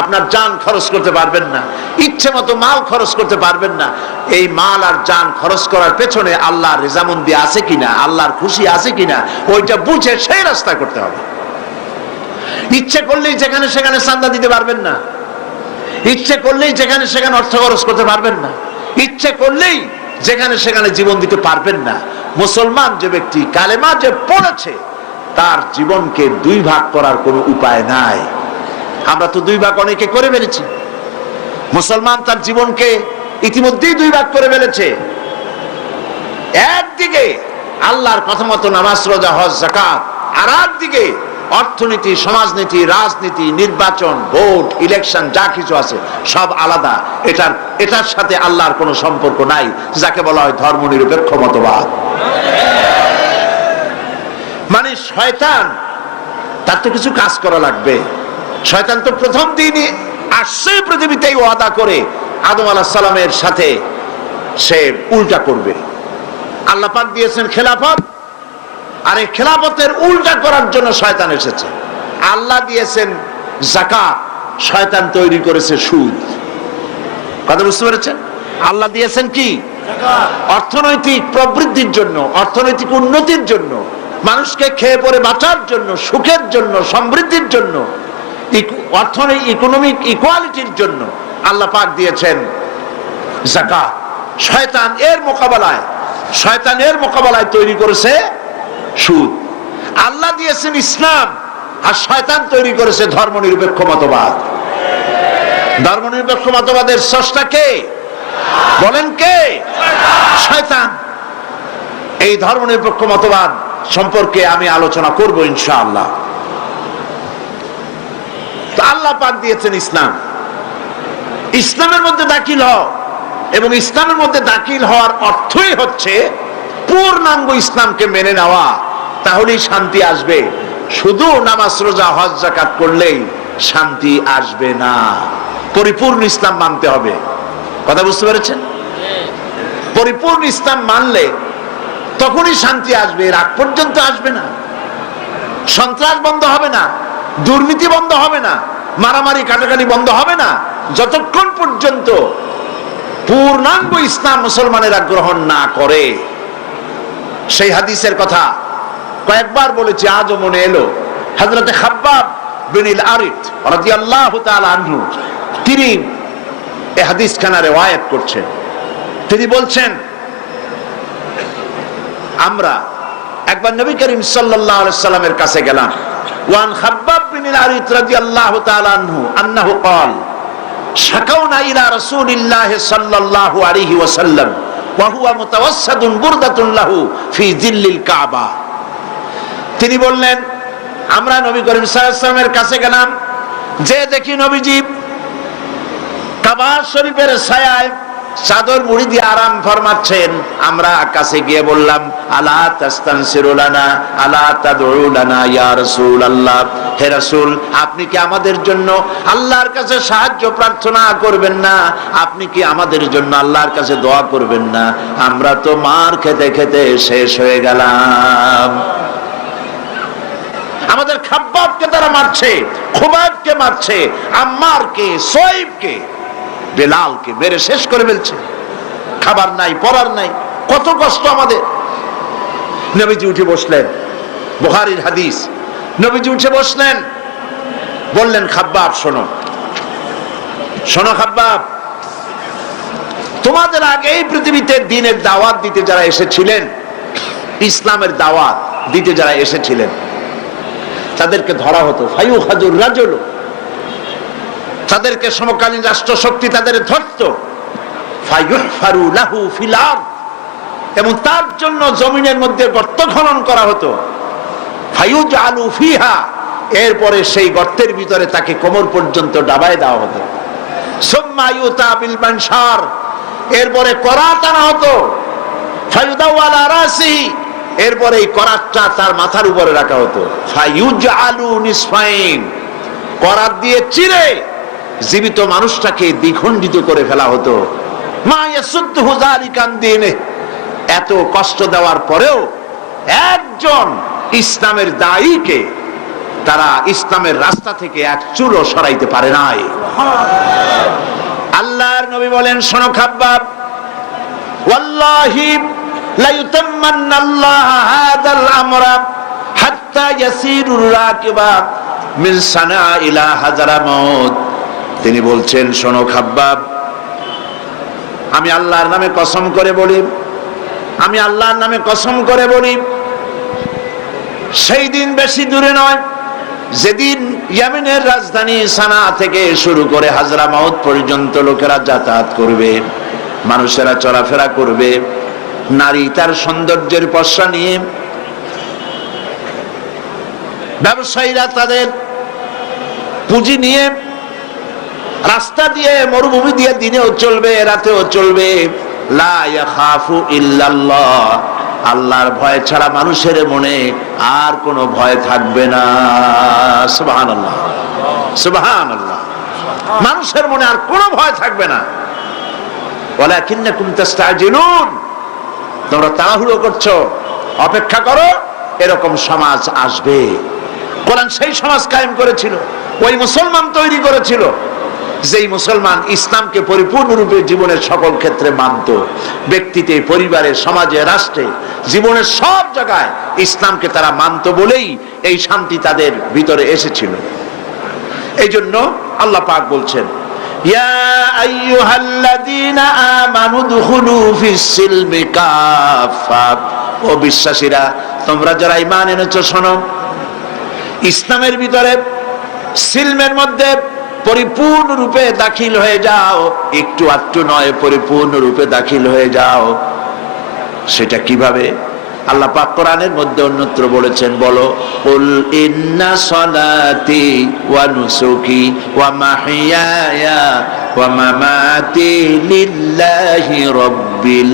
আপনার জান খরচ করতে পারবেন না, ইচ্ছে মতো মাল খরচ করতে পারবেন না। এই মাল আর জান খরচ করার পেছনে আল্লাহর রেজামন্দি আছে কিনা, আল্লাহর খুশি আছে কিনা, ওইটা বুঝে সেই রাস্তা করতে হবে। ইচ্ছে করলেই যেখানে সেখানে চাঁদা দিতে পারবেন না, ইচ্ছে করলেই যেখানে সেখানে অর্থ খরচ করতে পারবেন না, ইচ্ছে করলেই যেখানে সেখানে জীবন দিতে পারবেন না। মুসলমান যে ব্যক্তি কালেমা যে পড়েছে, তার জীবনকে দুই ভাগ করার কোনো উপায় নাই। আমরা তো দুই ভাগ অনেকে করে ফেলেছি। মুসলমান তার জীবনকে ইতিমধ্যেই দুই ভাগ করে ফেলেছে। একদিকে আল্লাহর কথা মতো নামাজ, রোজা, হজ, যাকাত, আর একদিকে অর্থনীতি, সমাজনীতি, রাজনীতি, নির্বাচন, ভোট, ইলেকশন, যা কিছু আছে সব আলাদা। এটার সাথে আল্লাহর কোনো সম্পর্ক নাই, যাকে বলা হয় ধর্মনিরপেক্ষ মতবাদ। মানে শয়তান, তার তো কিছু কাজ করা লাগবে। শয়তান তো প্রথম দিনই আসছে পৃথিবীতেই ওয়াদা করে আদম আলাইহিস সালামের সাথে সে উল্টা করবে। আল্লাহ পাক দিয়েছেন খেলাফত, আর এই খেলাফতের উল্টা করার জন্য শয়তান এসেছে। আল্লাহ দিয়েছেন যাকাত, শয়তান তৈরি করেছে সুদ। কথা বুঝতে পেরেছেন? আল্লাহ দিয়েছেন কি? যাকাত। অর্থনৈতিক প্রবৃদ্ধির জন্য, অর্থনৈতিক উন্নতির জন্য, মানুষকে খেয়ে পরে বাঁচার জন্য, সুখের জন্য, সমৃদ্ধির জন্য, অর্থনৈতিক ইকোনমিক ইকুয়ালিটির জন্য আল্লাহ পাক দিয়েছেন যাকাত। শয়তান এর মোকাবেলায় তৈরি করেছে সুদ। আল্লাহ দিয়েছেন ইসলাম, আর শয়তান তৈরি করেছে ধর্মনিরপেক্ষ মতবাদ। ধর্মনিরপেক্ষ মতবাদের স্রষ্টা কে? বলেন কে? শয়তান। এই ধর্মনিরপেক্ষ মতবাদ সম্পর্কে আমি আলোচনা করব ইনশাআল্লাহ। আল্লাহ পাক দিয়েছেন ইসলাম। ইসলামের মধ্যে দাখিল হও, এবং ইসলামের মধ্যে দাখিল হওয়ার অর্থই হচ্ছে পূর্ণাঙ্গ ইসলামকে মেনে নেওয়া, তাহলেই শান্তি আসবে। শুধু নামাজ, রোজা, হজ, যাকাত করলেই শান্তি আসবে না, পরিপূর্ণ ইসলাম মানতে হবে। কথা বুঝতে পেরেছেন? পরিপূর্ণ ইসলাম মানলে তখনই শান্তি আসবে, এর আগ পর্যন্ত আসবে না। সন্ত্রাস বন্ধ হবে না, দুর্নীতি বন্ধ হবে না, মারামারি কাটাকাটি বন্ধ হবে না যতক্ষণ পর্যন্ত পূর্ণাঙ্গ ইসলাম মুসলমানেরা গ্রহণ না করে। সেই হাদিসের কথা কয়েকবার বলেছি, আজও মনে এলো। হযরতে খাব্বাব বিন আল-আরিত রাদিয়াল্লাহু তাআলা আনহু তিনি এই হাদিস খানা রিওয়ায়াত করছেন। তিনি বলছেন, আমরা একবার নবী করিম সাল্লাল্লাহু আলাইহি সাল্লামের কাছে গেলাম। ওয়ান খাব্বাব বিন আল-আরিত রাদিয়াল্লাহু তাআলা আনহু আন্নাহু قال শাকাউনা ইলা রাসূলিল্লাহ সাল্লাল্লাহু আলাইহি ওয়াসাল্লাম ওয়া হুয়া মুতাওয়াসসাদুন বুরদাতুন লাহু ফি যিল্লিল কাবা। তিনি বললেন, আমরা নবী করিম সাল্লাল্লাহু আলাইহি ওয়াসাল্লামের কাছে গেলাম, যে দেখি নবীজি কাবা শরীফের ছায়ায় চাদর মুড়ি দিয়ে আরাম ফরমাচ্ছেন। আমরা কাছে গিয়ে বললাম, আলা তাস্তানসিরু লানা আলা তাদউ লানা ইয়া রাসূলুল্লাহ, হে রাসূল, আপনি কি আমাদের জন্য আল্লাহর কাছে সাহায্য প্রার্থনা করবেন না? আপনি কি আমাদের জন্য আল্লাহর কাছে দোয়া করবেন না? আমরা তো মার খেতে খেতে শেষ হয়ে গেলাম। আমাদের খাব্বাবকে তারা মারছে, খুবাইবকে মারছে, আম্মারকে, সোয়েবকে, বেলালকে মেরে শেষ করে ফেলছে। খাবার নাই, পরার নাই, কত কষ্ট আমাদের। নবীজি উঠে বসলেন, বুখারীর হাদিস। নবীজি উঠে বসলেন, বললেন, খাব্বাব শোনো, শোনো খাব্বাব, তোমাদের আগে এই পৃথিবীতে দ্বীনের দাওয়াত দিতে যারা এসেছিলেন, ইসলামের দাওয়াত দিতে যারা এসেছিলেন, তাদেরকে ধরা হতো, ফায়ুখাজুর রাজুল, তাদেরকে সমকালীন রাষ্ট্র শক্তি তাদের ধরত, ফায়ুহফারু লাহু ফিল আরদ, এবং তার জন্য জমিনের মধ্যে গর্ত খনন করা হতো, ফায়ুজআলু ফিহা, এরপরে সেই গর্তের ভিতরে তাকে কোমর পর্যন্ত ডাবায় দেওয়া হতো, সুম্মা ইউতা বিল মানশার, এরপরে করাত আনা হতো, ফায়ুদাউ আলা রাসিহি, এরপরে এই করাতটা তার মাথার উপরে রাখা হতো, ফায়ুজআলু নিসফাইন, করাত দিয়ে চিরে জীবিত মানুষটাকে দ্বিখণ্ডিত করে ফেলা হতো। মা ইয়াসুদ্দুহু যালিকা আন দীনিহি, এত কষ্ট দেওয়ার পরেও একজন ইসলামের দায়ীকে তারা ইসলামের রাস্তা থেকে এক চুলও সরাইতে পারে নাই। আল্লাহর নবী বলেন, শোনো খাব্বাব, ওয়াল্লাহি লা ইউতাম্মান্না আল্লাহ হাযাল আমরা হাত্তা ইয়াসিরুর রাকিবা মিন সানা ইলা হাজারামাউত। তিনি বলছেন, শোনো খাব্বাব, আমি আল্লাহর নামে কসম করে বলি, আমি আল্লাহর নামে কসম করে বলি, সেই দিন বেশি দূরে নয় যেদিন ইয়েমেনের রাজধানী সানা থেকে শুরু করে হাজরামাউত পর্যন্ত লোকেরা যাতায়াত করবে, মানুষেরা চলাফেরা করবে, নারী তার সৌন্দর্যের পসরা নিয়ে, ব্যবসায়ীরা তাদের পুঁজি নিয়ে রাস্তা দিয়ে, মরুভূমি দিয়ে দিনেও চলবে, রাতেও চলবে, লা ইয়াখাফু ইল্লাল্লাহ, আল্লাহর ভয় ছাড়া মানুষের মনে আর কোনো ভয় থাকবে না। সুবহানাল্লাহ, সুবহানাল্লাহ, মানুষের মনে আর কোনো ভয় থাকবে না। ওয়ালাকিন্নাকুম তাস্তাজিলুন, তোমরা তাড়াহুড়ো করছো, অপেক্ষা করো, এরকম সমাজ আসবে। কোরআন সেই সমাজ কায়েম করেছিল, ওই মুসলমান তৈরি করেছিল, যেই মুসলমান ইসলামকে পরিপূর্ণরূপে জীবনের সকল ক্ষেত্রে মানত, ব্যক্তিতে, পরিবারে, সমাজে, রাষ্ট্রে, জীবনের সব জায়গায় ইসলামকে তারা মানত বলেই এই শান্তি তাদের ভিতরে এসেছিল। এই জন্য আল্লাহ পাক বলছেন, ইয়া আইয়ুহাল্লাযীনা আমানু দুখুলু ফিস সিলমি কাফা, ও বিশ্বাসীরা, তোমরা যারা ঈমান এনেছো, শোনো, ইসলামের ভিতরে সিলমের মধ্যে পরিপূর্ণ রূপে দাখিল হয়ে যাও, একটু আধটু নয়, পরিপূর্ণ রূপে দাখিল হয়ে যাও। সেটা কিভাবে? আল্লাহ পাক কোরআনের মধ্যে অন্যত্র বলেছেন, বলো, কুল ইন্না সলাতি ওয়া নুসুকি ওয়া মাহইয়ায়া ওয়া মামাতি লিল্লাহি রাব্বিল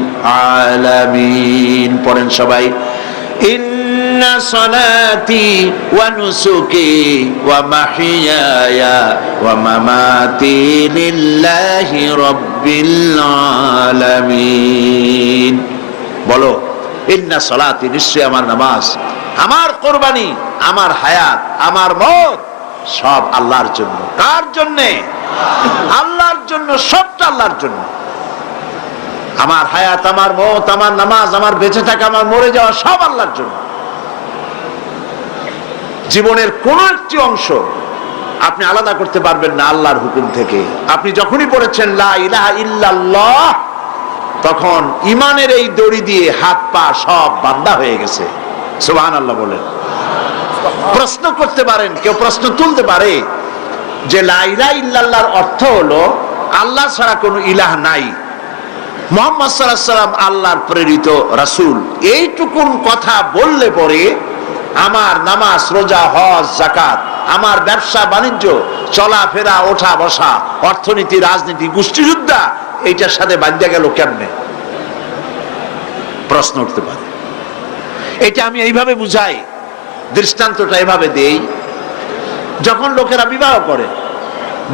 আলামিন। পড়েন সবাই, ইন্না সলাতি ওয়া নুসুকি ওয়া মাহইয়ায়া ওয়া মামাতি লিল্লাহি রাব্বিল আলামিন। বলো, ইন্না সলাতি, নিশ্চয় আমার নামাজ, আমার কোরবানি, আমার হায়াত, আমার মত সব আল্লাহর জন্য। কার জন্যে? আল্লাহর জন্য, সবটা আল্লাহর জন্য। আমার হায়াত, আমার মত, আমার নামাজ, আমার বেঁচে থাকা, আমার মরে যাওয়া সব আল্লাহর জন্য। জীবনের কোন একটি অংশ আপনি আলাদা করতে পারবেন না আল্লাহর হুকুম থেকে। আপনি যখনই পড়েছেন লা ইলাহা ইল্লাল্লাহ, তখন ইমানের এই দড়ি দিয়ে হাত পা সব বান্ধা হয়ে গেছে। সুবহানাল্লাহ বলেন। প্রশ্ন করতে পারেন, কেউ প্রশ্ন তুলতে পারে যে লা ইলাহা ইল্লাল্লাহর অর্থ হলো আল্লাহ ছাড়া কোনো ইলাহ নাই, মুহাম্মদ সাল্লাল্লাহু আলাইহি ওয়াসাল্লাম আল্লাহর প্রেরিত রাসূল। এইটুকুন কথা বললে পরে আমার নামাজ, রোজা, হজ, যাকাত, আমার ব্যবসা বাণিজ্য, চলাফেরা, ওঠা বসা, অর্থনীতি, রাজনীতি, গোষ্ঠীযুদ্ধা এইটার সাথে বাঁধা গেল কেমনে? প্রশ্ন উঠতে পারে। এটা আমি এইভাবে বুঝাই, দৃষ্টান্তটা এভাবে দেই। যখন লোকেরা বিবাহ করে,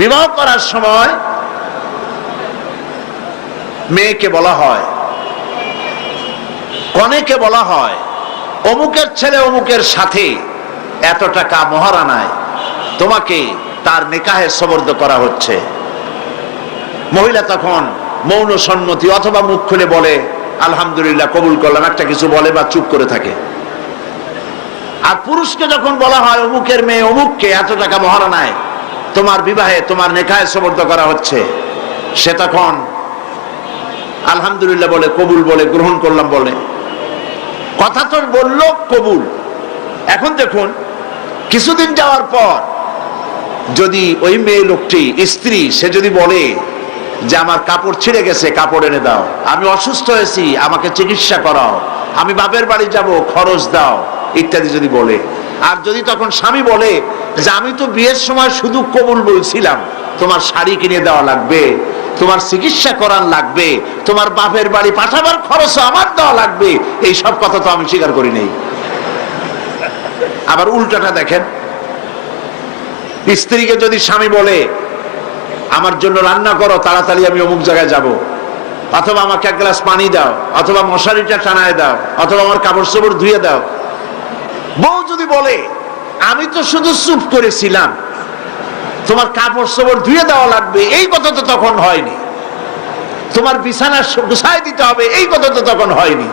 বিবাহ করার সময় মেয়েকে বলা হয়, কনেকে বলা হয় অমুকের ছেলে অমুকের সাথে এত টাকা মহারানায় তোমাকে তার নিকাহে সবর্দ করা হচ্ছে। মহিলা তখন মৌন সম্মতি অথবা মুখ খুলে বলে আলহামদুলিল্লাহ, কবুল করলাম, একটা কিছু বলে বা চুপ করে থাকে। আর পুরুষকে যখন বলা হয় অমুকের মেয়ে অমুককে এত টাকা মহারানায় তোমার বিবাহে, তোমার নিকাহে সবর্দ করা হচ্ছে, সে তখন আলহামদুলিল্লাহ বলে, কবুল বলে, গ্রহণ করলাম বলে। কথা তো বললো কবুল। এখন দেখুন, কিছুদিন যাওয়ার পর যদি ওই মেয়ে লোকটি, স্ত্রী, সে যদি বলে যে আমার কাপড় ছিঁড়ে গেছে, কাপড় এনে দাও, আমি অসুস্থ হয়েছি, আমাকে চিকিৎসা করাও, আমি বাপের বাড়ি যাব, খরচ দাও, ইত্যাদি যদি বলে। আর যদি তখন স্বামী বলে যে আমি তো বিয়ের সময় শুধু কবুল বলছিলাম, তোমার শাড়ি কিনে দেওয়া লাগবে, তোমার চিকিৎসা করার লাগবে, তোমার বাপের বাড়ি পাঠাবার খরচ আমার দেওয়া লাগবে, এই সব কথা তো আমি স্বীকার করি নাই। আবার উল্টাটা দেখেন, স্ত্রীকে যদি স্বামী বলে আমার জন্য রান্না করো, তাড়াতাড়ি আমি অমুক জায়গায় যাব, অথবা আমাকে এক গ্লাস পানি দাও, অথবা মশারিটা টানায় দাও, অথবা আমার কাপড় চোপড় ধুয়ে দাও। বউ যদি বলে আমি তো শুধু চুপ করেছিলাম, তোমার কাপড় চোপড় ধুয়ে দেওয়া লাগবে, এই কথা তো তখন হয়নি, তোমার বিছানা গুছাই দিতে হবে, এই কথা তো তখন হয়নি,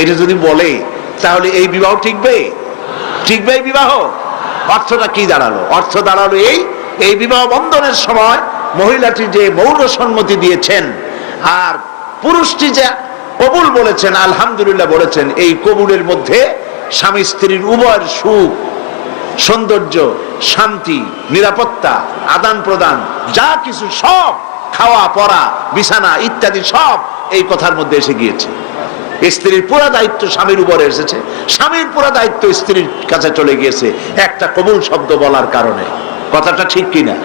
এটা যদি বলে, তাহলে এই বিবাহ টিকবে? টিকবে এই বিবাহ? অর্থটা কি দাঁড়ালো? অর্থ দাঁড়ালো এই বিবাহ বন্ধনের সময় মহিলাটি যে মৌন সম্মতি দিয়েছেন আর পুরুষটি যে কবুল বলেছেন, আলহামদুলিল্লাহ বলেছেন, এই কবুলের মধ্যে স্বামী স্ত্রীর উভয়ের সুখ, সৌন্দর্য, শান্তি, নিরাপত্তা, আদান প্রদান, যা কিছু সব, খাওয়া পরা, বিছানা ইত্যাদি সব এই কথার মধ্যে এসে গিয়েছে। স্ত্রীর পুরো দায়িত্ব স্বামীর উপরে এসেছে, স্বামীর পুরো দায়িত্ব স্ত্রীর কাছে চলে গিয়েছে একটা কবুল শব্দ বলার কারণে। কথাটা ঠিক কিনা?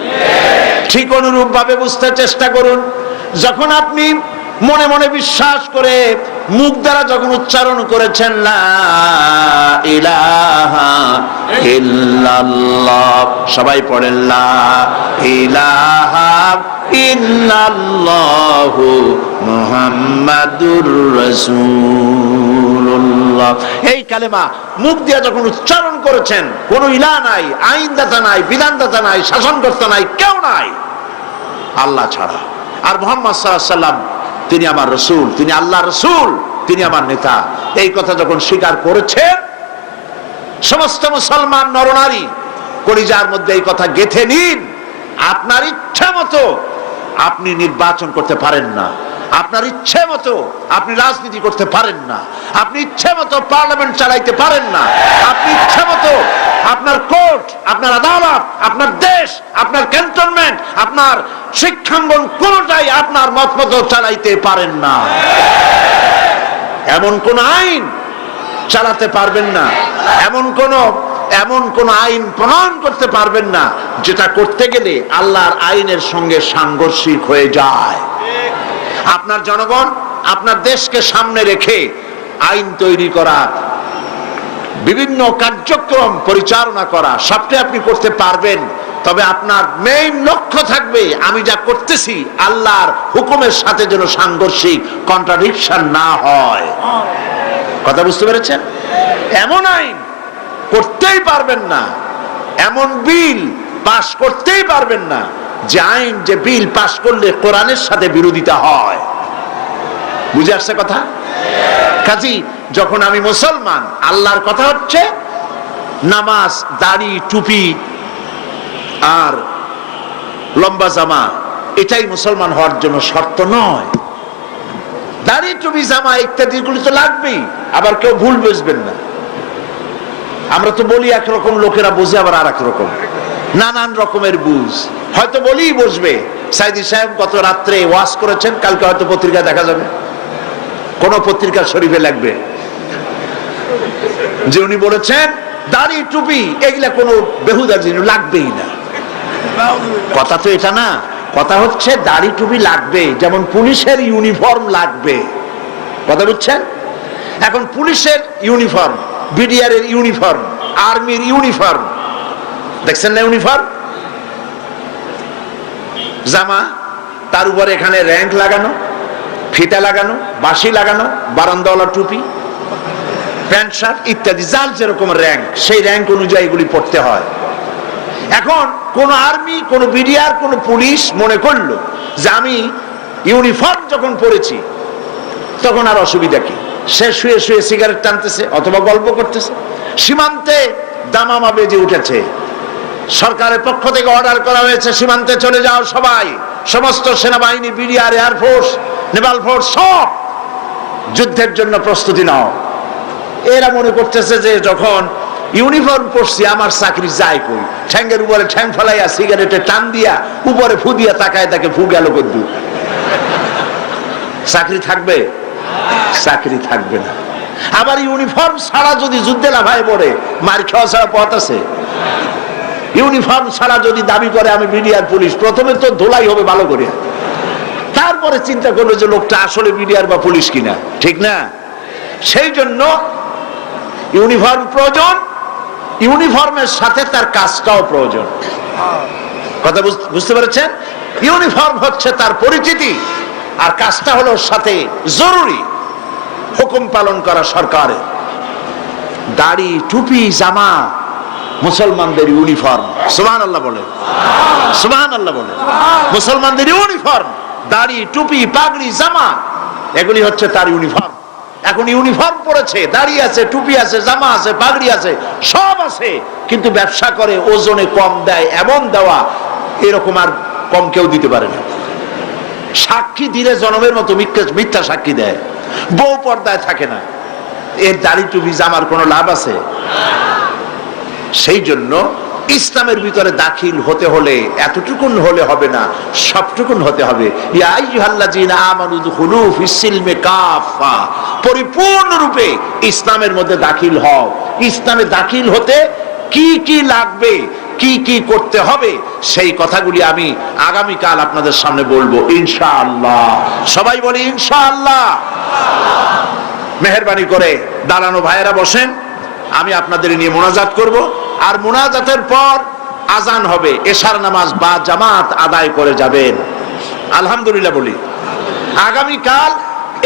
ঠিক অনুরূপ ভাবে বুঝতে চেষ্টা করুন। যখন আপনি মনে মনে বিশ্বাস করে মুখ দ্বারা যখন উচ্চারণ করেছেন লা ইলাহা ইল্লাল্লাহ, সবাই পড়েন লা ইলাহা ইল্লাল্লাহু মুহাম্মাদুর রাসূলুল্লাহ, এই কালেমা মুখ দিয়ে যখন উচ্চারণ করেছেন, কোন ইলাহ নাই, আইনদাতা নাই, বিধানদাতা নাই, শাসনকর্তা নাই, কেউ নাই আল্লাহ ছাড়া। আর মুহাম্মদ সাল্লাল্লাহু আলাইহি ওয়াসাল্লাম তিনি আমার রাসূল, তিনি আল্লাহর রাসূল, তিনি আমার নেতা, এই কথা যখন স্বীকার করেছেন, সমস্ত মুসলমান নরনারী কলিজার মধ্যে এই কথা গেঁথে নিন। আপনার ইচ্ছা মতো আপনি নির্বাচন করতে পারেন না, আপনার ইচ্ছে মতো আপনি রাজনীতি করতে পারেন না, আপনি ইচ্ছে মতো পার্লামেন্ট চালাইতে পারেন না, আপনি ইচ্ছে মতো আপনার কোর্ট, আপনার আদালত, আপনার দেশ, আপনার ক্যান্টনমেন্ট, আপনার শিক্ষাঙ্গন কোনটাই আপনার মত মতো চালাইতে পারেন না। এমন কোন আইন চালাতে পারবেন না, এমন কোন আইন প্রণয়ন করতে পারবেন না যেটা করতে গেলে আল্লাহর আইনের সঙ্গে সাংঘর্ষিক হয়ে যায়। আপনার জনগণ, আপনার দেশকে সামনে রেখে আইন তৈরি করা, বিভিন্ন কার্যক্রম পরিচালনা করা, সবটাই আপনি করতে পারবেন, তবে আপনার মেইন লক্ষ্য থাকবে আমি যা করতেছি আল্লাহর হুকুমের সাথে যেন সাংঘর্ষিক, কন্ট্রাডিকশন না হয়। কথা বুঝতে পেরেছেন? এমন আইন করতেই পারবেন না, এমন বিল পাশ করতেই পারবেন না যে আইন, যে বিল পাশ করলে কোরআনের সাথে বিরোধিতা হয়। বুঝে আসছে কথা? কাজী যখন আমি মুসলমান, আল্লাহর কথা হচ্ছে নামাজ, দাড়ি, টুপি আর লম্বা জামা, এটাই মুসলমান হওয়ার জন্য শর্ত নয়। দাড়ি, টুপি, জামা ইত্যাদি গুলো তো লাগবেই। আবার কেউ ভুল বুঝবেন না, আমরা তো বলি একরকম, লোকেরা বোঝে আবার আর এক রকম, নানান রকমের বুঝ। হয়তো বলেই বসবে, সাইদি সাহেব গত রাত্রে ওয়াজ করেছেন, কালকে হয়তো পত্রিকা দেখা যাবে, কোন পত্রিকা শরীফে লাগবে যে উনি বলেছেন দাড়ি, টুপি এগুলা কোনো বেহুদা জিনিস, লাগবেই না। কথা তো এটা না, কথা হচ্ছে দাড়ি, টুপি লাগবে, যেমন পুলিশের ইউনিফর্ম লাগবে। কথা বুঝছেন? এখন পুলিশের ইউনিফর্ম, বিডিআর এর ইউনিফর্ম, আর্মির ইউনিফর্ম, দেখছেন না ইউনিফর্ম, জামা, তার উপর এখানে র্যাঙ্ক লাগানো, ফিতা লাগানো, বাঁশি লাগানো, বারান্দাওয়ালা টুপি, প্যান্ট শার্ট ইত্যাদি, যার যেরকম র্যাঙ্ক সেই র্যাঙ্ক অনুযায়ী এগুলি পড়তে হয়। এখন কোন আর্মি, কোন বিডিআর, কোন পুলিশ মনে করলো যে আমি ইউনিফর্ম যখন পরেছি তখন আর অসুবিধা কি, সে শুয়ে শুয়ে সিগারেট টানতেছে অথবা গল্প করতেছে। সীমান্তে দামামা বেজে উঠেছে, সরকারের পক্ষ থেকে অর্ডার করা হয়েছে সীমান্তে চলে যাও সবাই, সমস্ত সেনাবাহিনী, বিডিআর, এয়ারফোর্স, নেভাল ফোর্স সব যুদ্ধের জন্য প্রস্তুতি নাও। এরা মনে করতেছে যে যখন ইউনিফর্ম পরছি আমার চাকরি যায় কই, ঠ্যাঙ্গের উপরে ঠ্যাং ফেলাইয়া সিগারেটে টান দিয়া উপরে ফু দিয়া তাকায়, তাকে ফু গেল কদ্দু, চাকরি থাকবে? চাকরি থাকবে না। আবার ইউনিফর্ম ছাড়া যদি যুদ্ধে লাফায় পড়ে, মার খাওয়া ছাড়া পথ আছে? ইউনিফর্ম ছাড়া যদি দাবি করে আমি বিডিআর পুলিশ, প্রথমে তো ধোলাই হবে ভালো করে, তারপরে চিন্তা করবে যে লোকটা আসলে বিডিআর বা পুলিশ কিনা, ঠিক না? সেই জন্য ইউনিফর্ম প্রয়োজন, ইউনিফর্মের সাথে তার কাজটাও প্রয়োজন। কথা বুঝতে পেরেছেন? ইউনিফর্ম হচ্ছে তার পরিচিতি, আর কাজটা হলো সাথে জরুরি, হুকুম পালন করা সরকারের। দাড়ি, টুপি, জামা মুসলমানদের ইউনিফর্ম। সুবহানাল্লাহ বলে, সুবহানাল্লাহ বলে। মুসলমানদের ইউনিফর্ম, দাড়ি, টুপি, পাগড়ি, জামা, এগুলি হচ্ছে তার ইউনিফর্ম। এখন ইউনিফর্ম পরেছে, দাড়ি আছে, টুপি আছে, জামা আছে, পাগড়ি আছে, সব আছে, কিন্তু ব্যবসা করে ওজনে কম দেয়, এমন দেওয়া এরকম আর কম কেউ দিতে পারে না। সাক্ষী দিলে জনমের মতো মিথ্যা সাক্ষী দেয়, বউ পর্দায় থাকে না, এর দাড়ি, টুপি, জামার কোনো লাভ আছে? সেই জন্য ইসলামের ভিতরে দাখিল হতে হলে এতটুকুন হলে হবে না, সবটুকুন হতে হবে। ইয়া আইয়ুহাল্লাযীনা আমানু দুখুলু ফিস-সিলমি কাফা, পরিপূর্ণরূপে ইসলামের মধ্যে দাখিল হও। ইসলামে দাখিল হতে কি কি লাগবে, কি কি করতে হবে, সেই কথাগুলি আমি আগামীকাল আপনাদের সামনে বলবো ইনশাআল্লাহ। সবাই বলি ইনশাআল্লাহ। মেহেরবানি করে দাঁড়ানো ভাইয়েরা বসেন, আমি আপনাদের নিয়ে মোনাজাত করব, আর মোনাজাতের পর আজান হবে, এশার নামাজ বা জামাত আদায় করে যাবেন। আলহামদুলিল্লাহ বলি। আগামীকাল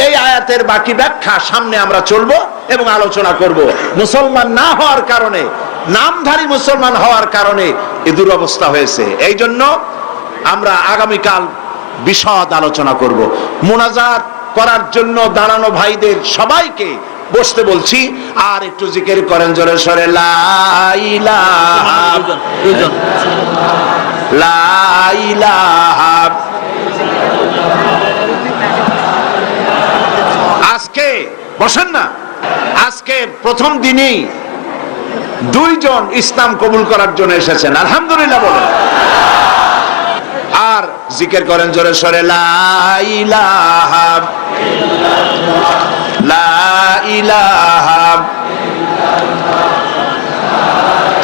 এই আয়াতের বাকি ব্যাখ্যা সামনে আমরা চলবো এবং আলোচনা করব। মুসলমান না হওয়ার কারণে, নামধারী মুসলমান হওয়ার কারণে এই দুরবস্থা হয়েছে, এই জন্য আমরা আগামীকাল বিশদ আলোচনা করব। মোনাজাত করার জন্য দাঁড়ানো ভাইদের সবাইকে বসতে বলছি, আর একটু জিকির করেন জোরে সরে, লা ইলাহা লা ইলাহা। আজকে বসেন না, আজকে প্রথম দিনই দুইজন ইসলাম কবুল করার জন্য এসেছেন, আলহামদুলিল্লাহ বলেন। আর জিকির করেন জোরে সরে, লা ইলাহা লা ইলাহা।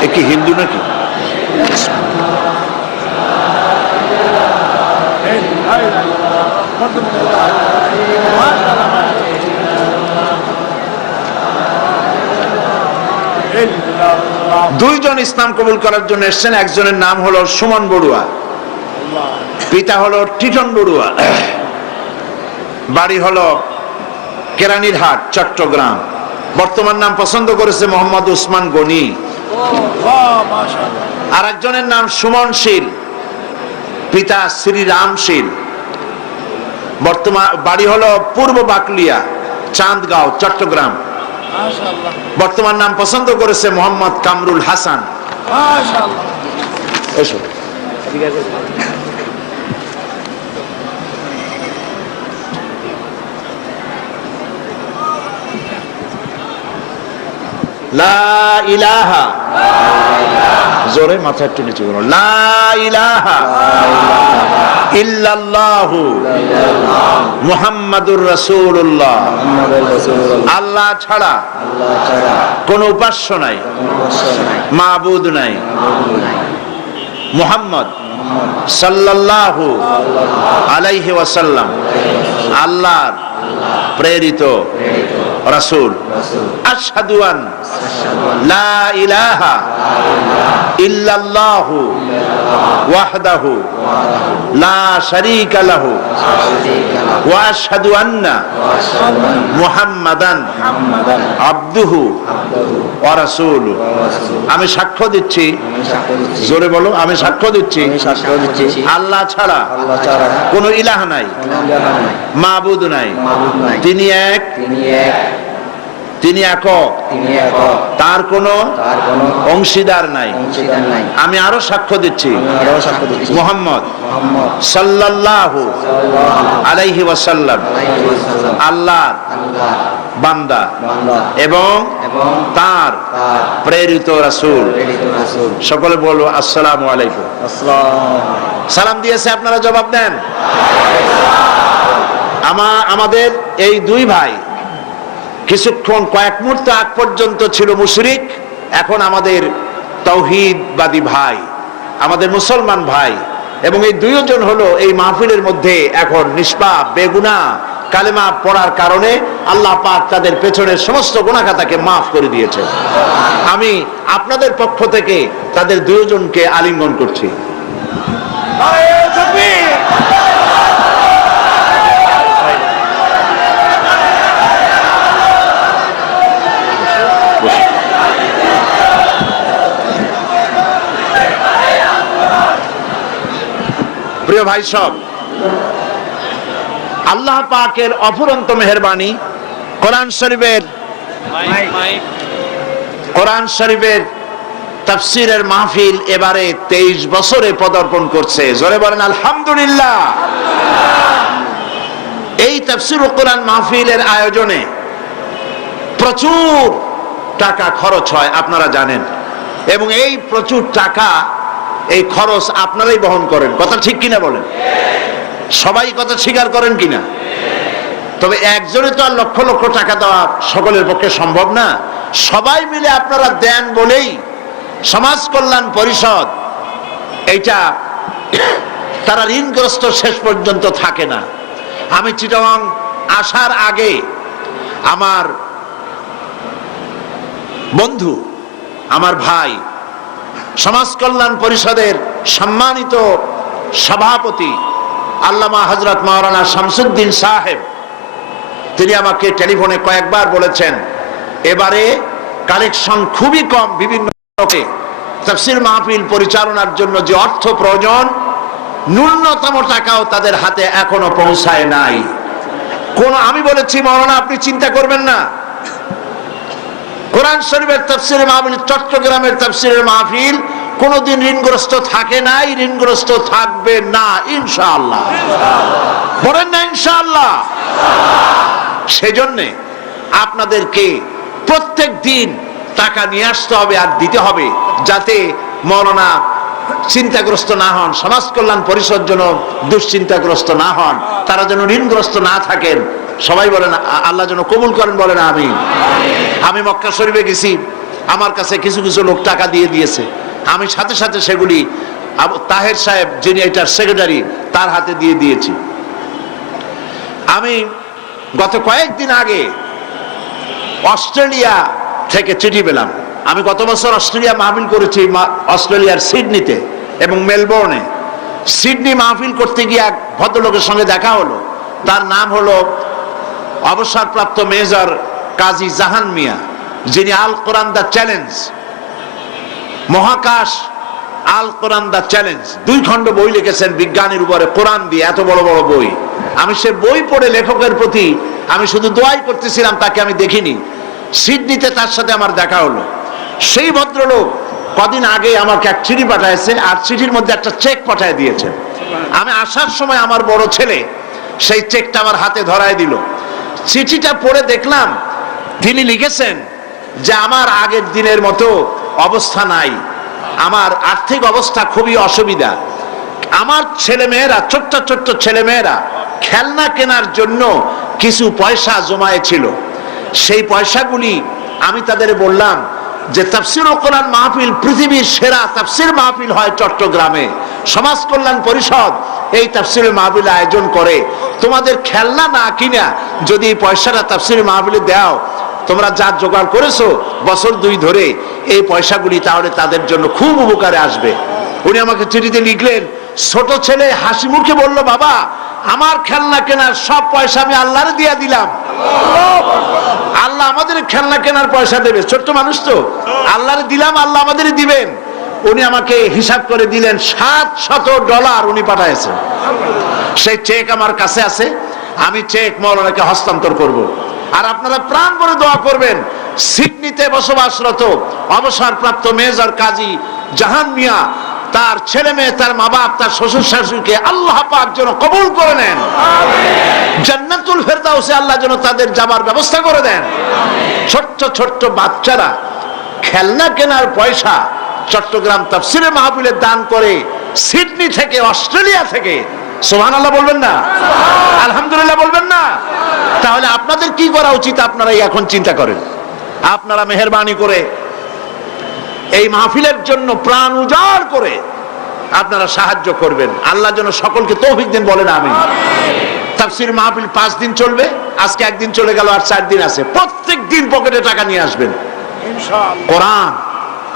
এ কি হিন্দু নাকি? দুইজন ইসলাম কবুল করার জন্য এসেছেন। একজনের নাম হলো সুমন বড়ুয়া, পিতা হলো টিটন বড়ুয়া, বাড়ি হলো কেরানীরহাট, চট্টগ্রাম। বর্তমান নাম পছন্দ করেছে মোহাম্মদ উসমান গনি। আর একজনের নাম সুমনশীল, পিতা শ্রীরামশীল। বর্তমান বাড়ি হলো পূর্ব বাকলিয়া, চাঁদগাঁও, চট্টগ্রাম। বর্তমান নাম পছন্দ করেছে মোহাম্মদ কামরুল হাসান। এসো। লা ইলাহা, জোরে মাথা একটু নিচু করো। লা ইলাহা ইল্লাল্লাহু মুহাম্মাদুর রাসূলুল্লাহ। আল্লাহ ছাড়া কোন উপাস্য নাই, মাবুদ নাই। মুহাম্মদ সাল্লাল্লাহু আলাইহি ওয়াসাল্লাম আল্লাহর প্রেরিত রাসূল। আশহাদু আন লা ইলাহা ইল্লাল্লাহু ওয়াহদাহু লা শারীকা লাহু ওয়া আশহাদু আন্না মুহাম্মাদান আবদুহু ওয়া রাসূলুহু। আমি সাক্ষ্য দিচ্ছি, জোরে বলো, আমি সাক্ষ্য দিচ্ছি আল্লাহ ছাড়া কোনো ইলাহ নাই, মাবুদ নাই। তিনি এক, তিনি একক, তার কোনো অংশীদার নাই। আমি আরো সাক্ষ্য দিচ্ছি মুহাম্মদ সাল্লাল্লাহু আলাইহি ওয়াসাল্লাম আল্লাহর বান্দা এবং তার প্রেরিত রাসূল। সকলে বলো আসসালামু আলাইকুম। সালাম দিয়েছে, আপনারা জবাব দেন। আমাদের এই দুই ভাই কিছুক্ষণ কয়েক মুহূর্ত আগ পর্যন্ত ছিল মুশরিক, এখন আমাদের তাওহীদবাদী ভাই, আমাদের মুসলমান ভাই। এবং এই দুইজন হলো এই মাহফিলের মধ্যে এখন নিষ্পাপ, বেগুনাহ, কালেমা পড়ার কারণে আল্লাহ পাক তাদের পেছনের সমস্ত গুনাহ খাতাকে মাফ করে দিয়েছে। আমি আপনাদের পক্ষ থেকে তাদের দুইজনকে আলিঙ্গন করছি। প্রিয় ভাই সব, আল্লাহ পাকের অফুরন্ত মেহেরবানি, কোরআন শরীফের তাফসীরের মাহফিল এবারে 23 বছরে পদার্পণ করছে। জোরে বলেন আলহামদুলিল্লাহ। এই তাফসীরুল কোরআন মাহফিলের আয়োজনে প্রচুর টাকা খরচ হয়, আপনারা জানেন। এবং এই প্রচুর টাকা, এই খরচ আপনারাই বহন করেন। কথা ঠিক কিনা বলেন? সবাই কথা স্বীকার করেন কিনা? তবে একজনে তো আর লক্ষ লক্ষ টাকা দেওয়া সকলের পক্ষে সম্ভব না। সবাই মিলে আপনারা দেন বলেই সমাজ কল্যাণ পরিষদ এইটা, তারা ঋণগ্রস্ত শেষ পর্যন্ত থাকে না। আমি চিটাগাং আসার আগে আমার বন্ধু, আমার ভাই, সমাজ কল্যাণ পরিষদের সম্মানিত সভাপতি আল্লামা হযরত মাওলানা শামসুদ্দিন সাহেব, তিনি আমাকে টেলিফোনে কয়েকবার বলেছেন এবারে কালেকশন খুবই কম, বিভিন্ন তাফসীর মাহফিল পরিচালনার জন্য যে অর্থ প্রয়োজন, ন্যূনতম টাকাও তাদের হাতে এখনো পৌঁছায় নাই। আমি বলেছি মাওলানা আপনি চিন্তা করবেন না, কোরআন শরীফের তাফসীরের মাহফিল, চট্টগ্রামের তাফসীরের মাহফিল কোনদিন ঋণগ্রস্ত থাকে নাই, ঋণগ্রস্ত থাকবে না ইনশাআল্লাহ। বলেন না ইনশাআল্লাহ? সেজন্য আপনাদেরকে প্রত্যেক দিন টাকা নিয়ে আসতে হবে আর দিতে হবে, যাতে মাওলানা চিন্তাগ্রস্ত না হন, সমাজ কল্যাণ পরিষদ যেন দুশ্চিন্তাগ্রস্ত না হন, তারা যেন ঋণগ্রস্ত না থাকেন। সবাই বলেন আল্লাহ যেন কবুল করেন, বলেন আমিন। আমি মক্কা শরীফে গেছি, আমার কাছে কিছু কিছু লোক টাকা দিয়ে দিয়েছে, আমি সাথে সাথে সেগুলি তাহের সাহেব, যিনি এটার সেক্রেটারি, তার হাতে দিয়ে দিয়েছি। আমি গত কয়েকদিন আগে অস্ট্রেলিয়া থেকে চিঠি পেলাম। আমি গত বছর অস্ট্রেলিয়া মাহফিল করেছি, অস্ট্রেলিয়ার সিডনিতে এবং মেলবোর্নে। সিডনি মাহফিল করতে গিয়ে এক ভদ্রলোকের সঙ্গে দেখা হলো। তার নাম হলো অবসরপ্রাপ্ত মেজর কাজী জাহান মিয়া, যিনি আল কোরআন দ্য চ্যালেঞ্জ মহাকাশ আল কোরআন দা চ্যালেঞ্জ, 2 খণ্ড বই লিখেছেন বিজ্ঞানের উপরে কোরআন দিয়ে, এত বড় বড় বই। আমি সে বই পড়ে লেখকের প্রতি আমি শুধু দোয়াই করতেছিলাম, তাকে আমি দেখিনি। সিডনিতে তার সাথে আমার দেখা হলো। সেই ভদ্রলোক কদিন আগে আমাকে এক চিঠি পাঠাইছে, আর চিঠির মধ্যে একটা চেক পাঠিয়ে দিয়েছেন। আমি আসার সময় আমার বড় ছেলে সেই চেকটা আমার হাতে ধরায় দিল। চিঠিটা পড়ে দেখলাম তিনি লিখেছেন যে আমার আগের দিনের মতো অবস্থা নাই, আমার আর্থিক অবস্থা খুবই অসুবিধা। আমার ছেলেমেয়েরা, ছোট্ট ছোট্ট ছেলেমেয়েরা খেলনা কেনার জন্য কিছু পয়সা জমায়েছিল। সেই পয়সাগুলি আমি তাদের বললাম যে তাফসীরুল কোরআন মাহফিল পৃথিবীর সেরা তাফসীর মাহফিল হয় চট্টগ্রামে, সমাজ কল্যাণ পরিষদ এই তাফসীরের মাহফিল আয়োজন করে। তোমাদের খেলনা না কিনা যদি এই পয়সাটা তাফসীর মাহফিলে দাও, তোমরা যা জোগাড় করেছো বছর 2 ধরে, এই পয়সাগুলি তাহলে তাদের জন্য খুব উপকারে আসবে। উনি আমাকে চিঠিতে লিখলেন, ছোট ছেলে হাসি মুখে বলল, বাবা আমার খেলনা কেনার সব পয়সা আমি আল্লাহরে দিয়ে দিলাম, আল্লাহ আমাদের খেলনা কেনার পয়সা দেবে। ছোট্ট মানুষ তো, আল্লাহরে দিলাম, আল্লাহ আমাদের দিবেন। উনি আমাকে হিসাব করে দিলেন $700 উনি পাঠাইছেন। সেই চেক আমার কাছে আছে, আমি চেক মাওলানাকে হস্তান্তর করব। আর আপনারা প্রাণ ভরে দোয়া করবেন, সিডনিতে বসবাসরত অবসরপ্রাপ্ত মেজর কাজী জাহান মিয়া, তার ছেলে মেয়ে, তার মা বাপ, তার শ্বশুর শাশুড়িকে আল্লাহ পাক যেন কবুল করে নেন, জান্নাতুল ফেরদাউসে আল্লাহ যেন তাদের যাবার ব্যবস্থা করে দেন। ছোট্ট ছোট্ট বাচ্চারা খেলনা কেনার পয়সা চট্টগ্রাম তাফসীরের মাহফিলে দান করে, সিডনি থেকে, অস্ট্রেলিয়া থেকে। সুবহানাল্লাহ বলবেন না? আলহামদুলিল্লাহ বলবেন না? তাহলে আপনাদের কি করা উচিত আপনারাই এখন চিন্তা করেন। আপনারা মেহেরবানি করে এই মাহফিলের জন্য প্রাণ উজাড় করে আপনারা সাহায্য করবেন। আল্লাহ যেন সকলকে তৌফিক দেন, বলেন আমিন। তাফসীর মাহফিল 5 দিন চলবে, আজকে 1 দিন চলে গেল, আর 4 দিন আছে। প্রত্যেক দিন পকেটে টাকা নিয়ে আসবেন ইনশাআল্লাহ। কোরআন,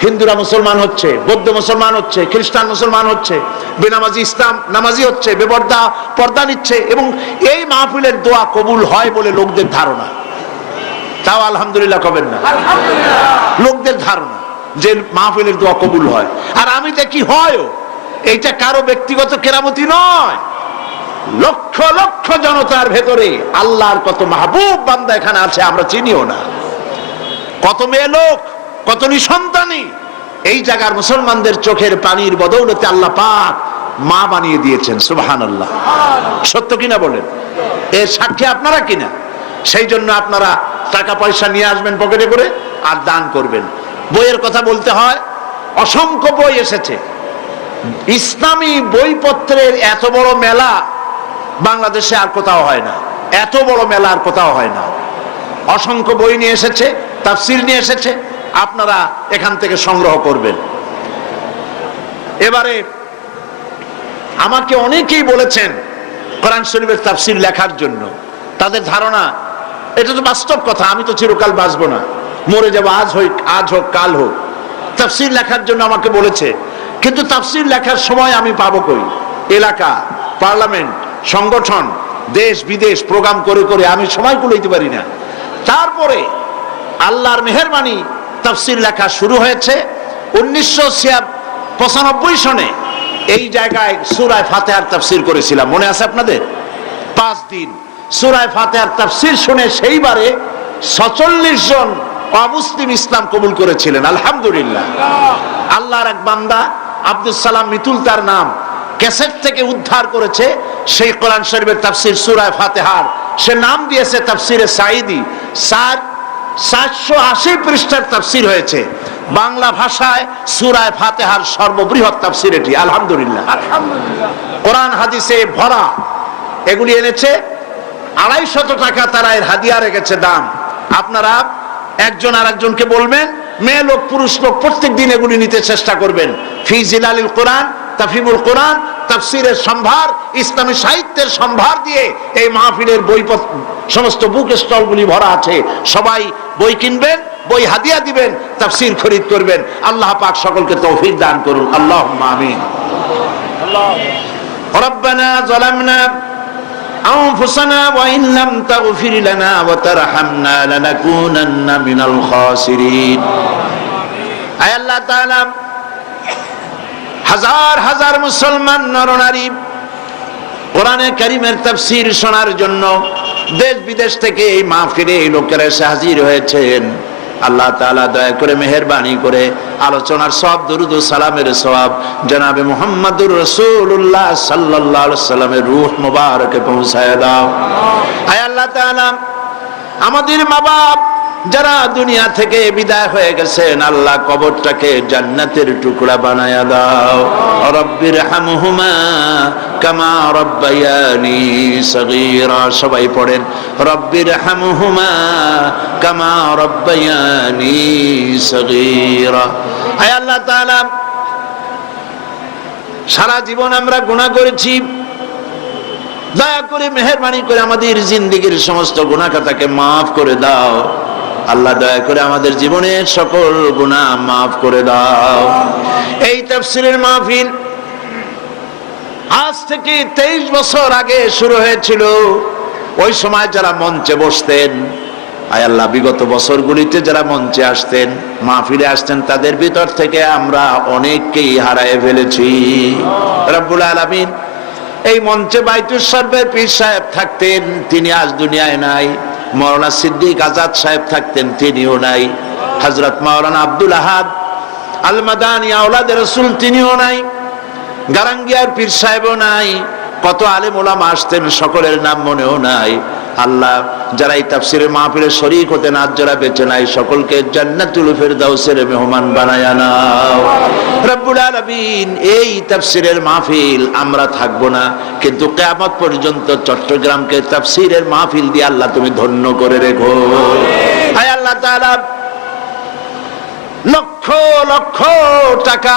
হিন্দুরা মুসলমান হচ্ছে, বৌদ্ধ মুসলমান হচ্ছে, খ্রিস্টান মুসলমান হচ্ছে, বেনামাজি ইসলাম নামাজি হচ্ছে, বেপর্দা পর্দা নিচ্ছে, এবং এই মাহফিলের দোয়া কবুল হয় বলে লোকদের ধারণা। তাও আলহামদুলিল্লাহ কবেন না? লোকদের ধারণা যে মাহফিলের দোয়া কবুল হয়, আর আমি দেখি হয়ও। এইটা কারো ব্যক্তিগত কেরামতি নয়, লক্ষ লক্ষ জনতার ভেতরে আল্লাহর কত মাহবুব বান্দা এখানে আছে আমরা চিনিও না। কত মেয়ে লোক, কত নিঃসন্তানী এই জায়গার মুসলমানদের চোখের পানির বদৌলতে আল্লাহ পাক মা বানিয়ে দিয়েছেন। সুবহানাল্লাহ, সত্য কিনা বলেন? এর সাক্ষী আপনারা কিনা? সেই জন্য আপনারা টাকা পয়সা নিয়ে আসবেন পকেটে করে, আর দান করবেন। বইয়ের কথা বলতে হয়, অসংখ্য বই এসেছে। ইসলামী বইপত্রের এত বড় মেলা বাংলাদেশে আর কোথাও হয় না, এত বড় মেলা আর কোথাও হয় না। অসংখ্য বই নিয়ে এসেছে, তাফসীর নিয়ে এসেছে, আপনারা এখান থেকে সংগ্রহ করবেন। এবারে আমাকে অনেকেই বলেছেন কোরআন শরীফের তাফসীর লেখার জন্য। তাদের ধারণা, এটা তো বাস্তব কথা, আমি তো চিরকাল বাঁচবো না, মরে যাবো, আজ হোক কাল হোক। তাফসীর লেখার জন্য আমাকে বলেছে, কিন্তু তাফসীর লেখার সময় আমি পাবো কই? এলাকা, পার্লামেন্ট, সংগঠন, দেশ বিদেশ প্রোগ্রাম করে করে আমি সময় কুলাইতে পারি না। তারপরে আল্লাহর মেহেরবানি তাফসীর লেখা শুরু হয়েছে 1995 সনে। এই জায়গায় সূরা ফাতিহার তাফসীর করেছিলাম, মনে আছে আপনাদের? 5 দিন সূরা ফাতিহার তাফসীর শুনে সেইবারে 46 জন অমুসলিম ইসলাম কবুল করেছিলেন। আলহামদুলিল্লাহ। আল্লাহর এক বান্দা আব্দুল সালাম মিতুল তার নাম, ক্যাসেট থেকে উদ্ধার করেছে সেই কোরআন শরীফের তাফসীর সূরা ফাতিহার। সে নাম দিয়েছে তাফসীরে সাঈদী। 780 পৃষ্ঠার তাফসীর হয়েছে। বাংলা ভাষায় সূরা ফাতিহার সর্ববৃহৎ তাফসীর এটি। আলহামদুলিল্লাহ। কোরআন হাদিসে ভরা। এগুলি এনেছে 250 টাকা তারা এর হাদিয়া রেখেছে দাম। আপনারা একজন আরেকজনকে বলবেন, মেয়ে লোক পুরুষ লোক প্রত্যেক দিন এগুলি নিতে চেষ্টা করবেন। ফি জিলালিল কোরআন, তাফহিমুল কোরআন, তাফসীরের সম্ভার, ইসলামী সাহিত্যের সম্ভার দিয়ে এই মাহফিলের বই সমস্ত বুক স্টলগুলি ভরা আছে। সবাই বই কিনবেন, বই হাদিয়া দিবেন, তাফসীর খরিদ করবেন। আল্লাহ পাক সকলকে তৌফিক দান করুন। আল্লাহুম্মা আমিন। রব্বানা যালামনা আনফুসানা ওয়া ইন লাম তাগফির লানা ওয়া তারহামনা লানাকুনান্না মিনাল খাসিরিন। আয় আল্লাহ তাআলা, হাজার হাজার মুসলমান নরনারী কোরআনে কারীমের তাফসীর শোনার জন্য দেশ বিদেশ থেকে এই মাহফিলে এই লোকেরা এসে হাজির হয়েছেন। আল্লাহ তাআলা দয়া করে মেহেরবানি করে আলোচনার সব দরুদ ও সালামের সওয়াব জনাবে মুহাম্মদুর রাসূলুল্লাহ সাল্লাল্লাহু আলাইহি সাল্লামের রূহ মুবারকে পৌঁছায় দাও। আয় আল্লাহ তাআলা, আমাদের মা বাপ যারা দুনিয়া থেকে বিদায় হয়ে গেছেন, আল্লাহ কবরটাকে জান্নাতের টুকরা বানায়া দাও। রব্বির হামহুমা কামা রব্বায়ানি সগীরা। সবাই পড়েন, রব্বির হামহুমা কামা রব্বায়ানি সগীরা। আয় আল্লাহ তাআলা, সারা জীবন আমরা গুনাহ করেছি, দয়া করে মেহেরবানি করে আমাদের জিন্দেগীর সমস্ত গুনাহ খাতাকে মাফ করে দাও। আল্লাহ দয়া করে আমাদের জীবনের সকল গুনাহ মাফ করে দাও। এই তাফসীরের মাহফিল আজ থেকে 23 বছর আগে শুরু হয়েছিল। ওই সময় যারা মঞ্চে বসতেন, আয় আল্লাহ, বিগত বছরগুলিতে যারা মঞ্চে আসতেন, মাহফিলে আসতেন, তাদের ভিতর থেকে আমরা অনেককেই হারায় ফেলেছি। রব্বুল আলামিন, এই মঞ্চে বাইতুল শরফের পীর সাহেব থাকতেন, তিনি আজ দুনিয়ায় নাই। মাওলানা সিদ্দিক আজাদ সাহেব থাকতেন, তিনিও নাই। হযরত মাওলানা আব্দুল আহাদ আল মাদানী আওলাদে রাসূল, তিনিও নাই। গারাঙ্গিয়ার পীর সাহেবও নাই। কত আলেম ওলামা আসতেন, সকলের নাম মনেও নাই। আল্লাহ, যারা এই তাফসীরের মাহফিলে শরীক হতেন, আজ যারা বেঁচে নাই, সকলকে জান্নাতুল ফেরদাউসের মেহমান বানায়া নাও। রব্বুল আলামিন, এই তাফসীরের মাহফিল আমরা থাকবো না, কিন্তু কিয়ামত পর্যন্ত চট্টগ্রামকে তাফসীরের মাহফিল দিয়ে আল্লাহ তুমি ধন্য করে রেখো। হায় আল্লাহ তাআলা, লক্ষ লক্ষ টাকা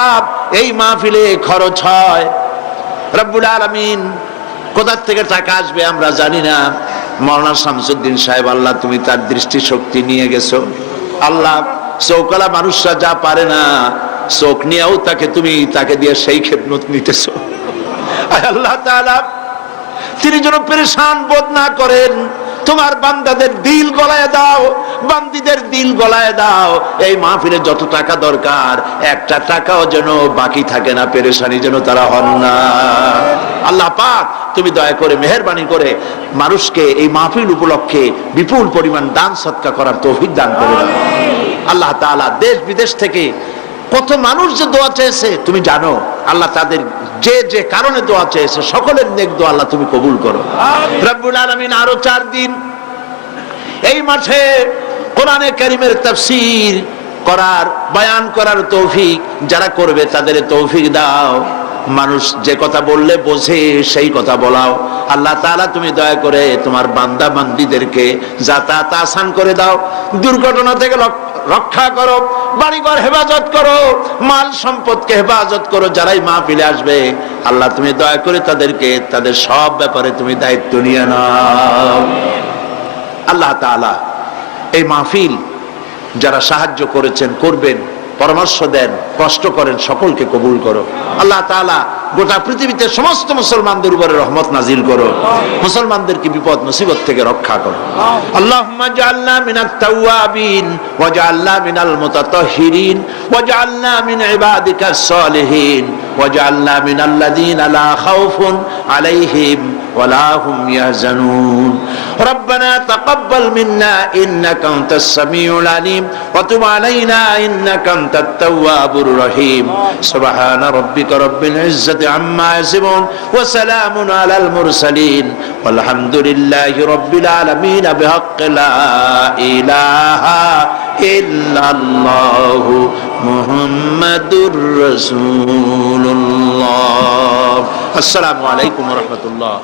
এই মাহফিলে খরচ হয়। রব্বুল আলামিন, কোথা থেকে টাকা আসবে আমরা জানি না। মাওলানা শামসুদ্দিন সাহেব, আল্লাহ তুমি তার দৃষ্টি শক্তি নিয়ে গেছো। আল্লাহ, চৌকালা মানুষরা যা পারে না, চোখ নিয়েও তাকে দিয়ে সেই খেদমত নিতেছো। আল্লাহ তাআলা, তিনি যেন পেরেশান বোধ না করেন। তোমার বান্দাদের দিল গলায় দাও, বান্দীদের দিল গলায় দাও। এই মাহফিলে যত টাকা দরকার, একটা টাকাও যেন বাকি থাকে না, পেরেশানি যেন তারা হন না। আল্লাহ পাক, তুমি দয়া করে মেহেরবানি করে মানুষকে এই মাহফিল উপলক্ষে বিপুল পরিমাণ দান সদকা করার তৌফিক দান করে দাও। আল্লাহ তাআলা, দেশ বিদেশ থেকে কত মানুষ যে দোয়া চেয়েছে তুমি জানো। আল্লাহ, তাদের যে যে কারণে দোয়া চেয়েছে, সকলের নেক দোয়া আল্লাহ তুমি কবুল করো। রব্বুল আলামিন, আরো 4 দিন এই মাঠে কোরআনে কারীমের তাফসীর করার, বয়ান করার তৌফিক যারা করবে তাদের তৌফিক দাও। মানুষ যে কথা বললে বোঝে সেই কথা বলাও। আল্লাহ তাআলা, তুমি দয়া করে তোমার বান্দা বান্দীদেরকে যাতায়াত আসান করে দাও, দুর্ঘটনা থেকে রক্ষা করো, বাড়িঘর হেফাজত করো, মাল সম্পদকে হেফাজত করো। যারাই মাহফিলে আসবে, আল্লাহ তুমি দয়া করে তাদেরকে তাদের সব ব্যাপারে তুমি দায়িত্ব নিয়ে নাও। আল্লাহ তাআলা, এই মাহফিল যারা সাহায্য করেছেন, করবেন, পরামর্শ দেন, কষ্ট করেন, সকলকে কবুল করো। আল্লাহ তাআলা, গোটা পৃথিবীতে সমস্ত মুসলমানদের উপরে রহমত নাজিল করো, মুসলমানদেরকে বিপদ মুসিবত থেকে রক্ষা করো। আল্লাহুম্মা জাআলনা মিনাত তাওয়াবিন ওয়াজআলনা মিনাল মুতাতাহহিরিন ওয়াজআলনা মিন ইবাদিকাস সালিহিন ওয়াজআলনা মিনাল্লাযিনা লা খাউফুন আলাইহিম ওয়ালা হুম ইয়াহজানুন। রব্বানা তাকাব্বাল মিন্না ইন্নাকা আনতাস সামিউল আলিম ওয়া তুব আলাইনা ইন্নাকা আনতাত তাওয়াবুর রহিম। সুবহানা রাব্বিকা রাব্বিল ইজ্জাতি আম্মা ইয়াসিফুন ওয়া সালামুন আলাল মুরসালিন ওয়ালহামদুলিল্লাহি রাব্বিল আলামিন বিহাক্কি লা ইলাহা ইল্লাল্লাহু মুহাম্মাদুর রাসূলুল্লাহ। আসসালামু আলাইকুম ওয়া রাহমাতুল্লাহ।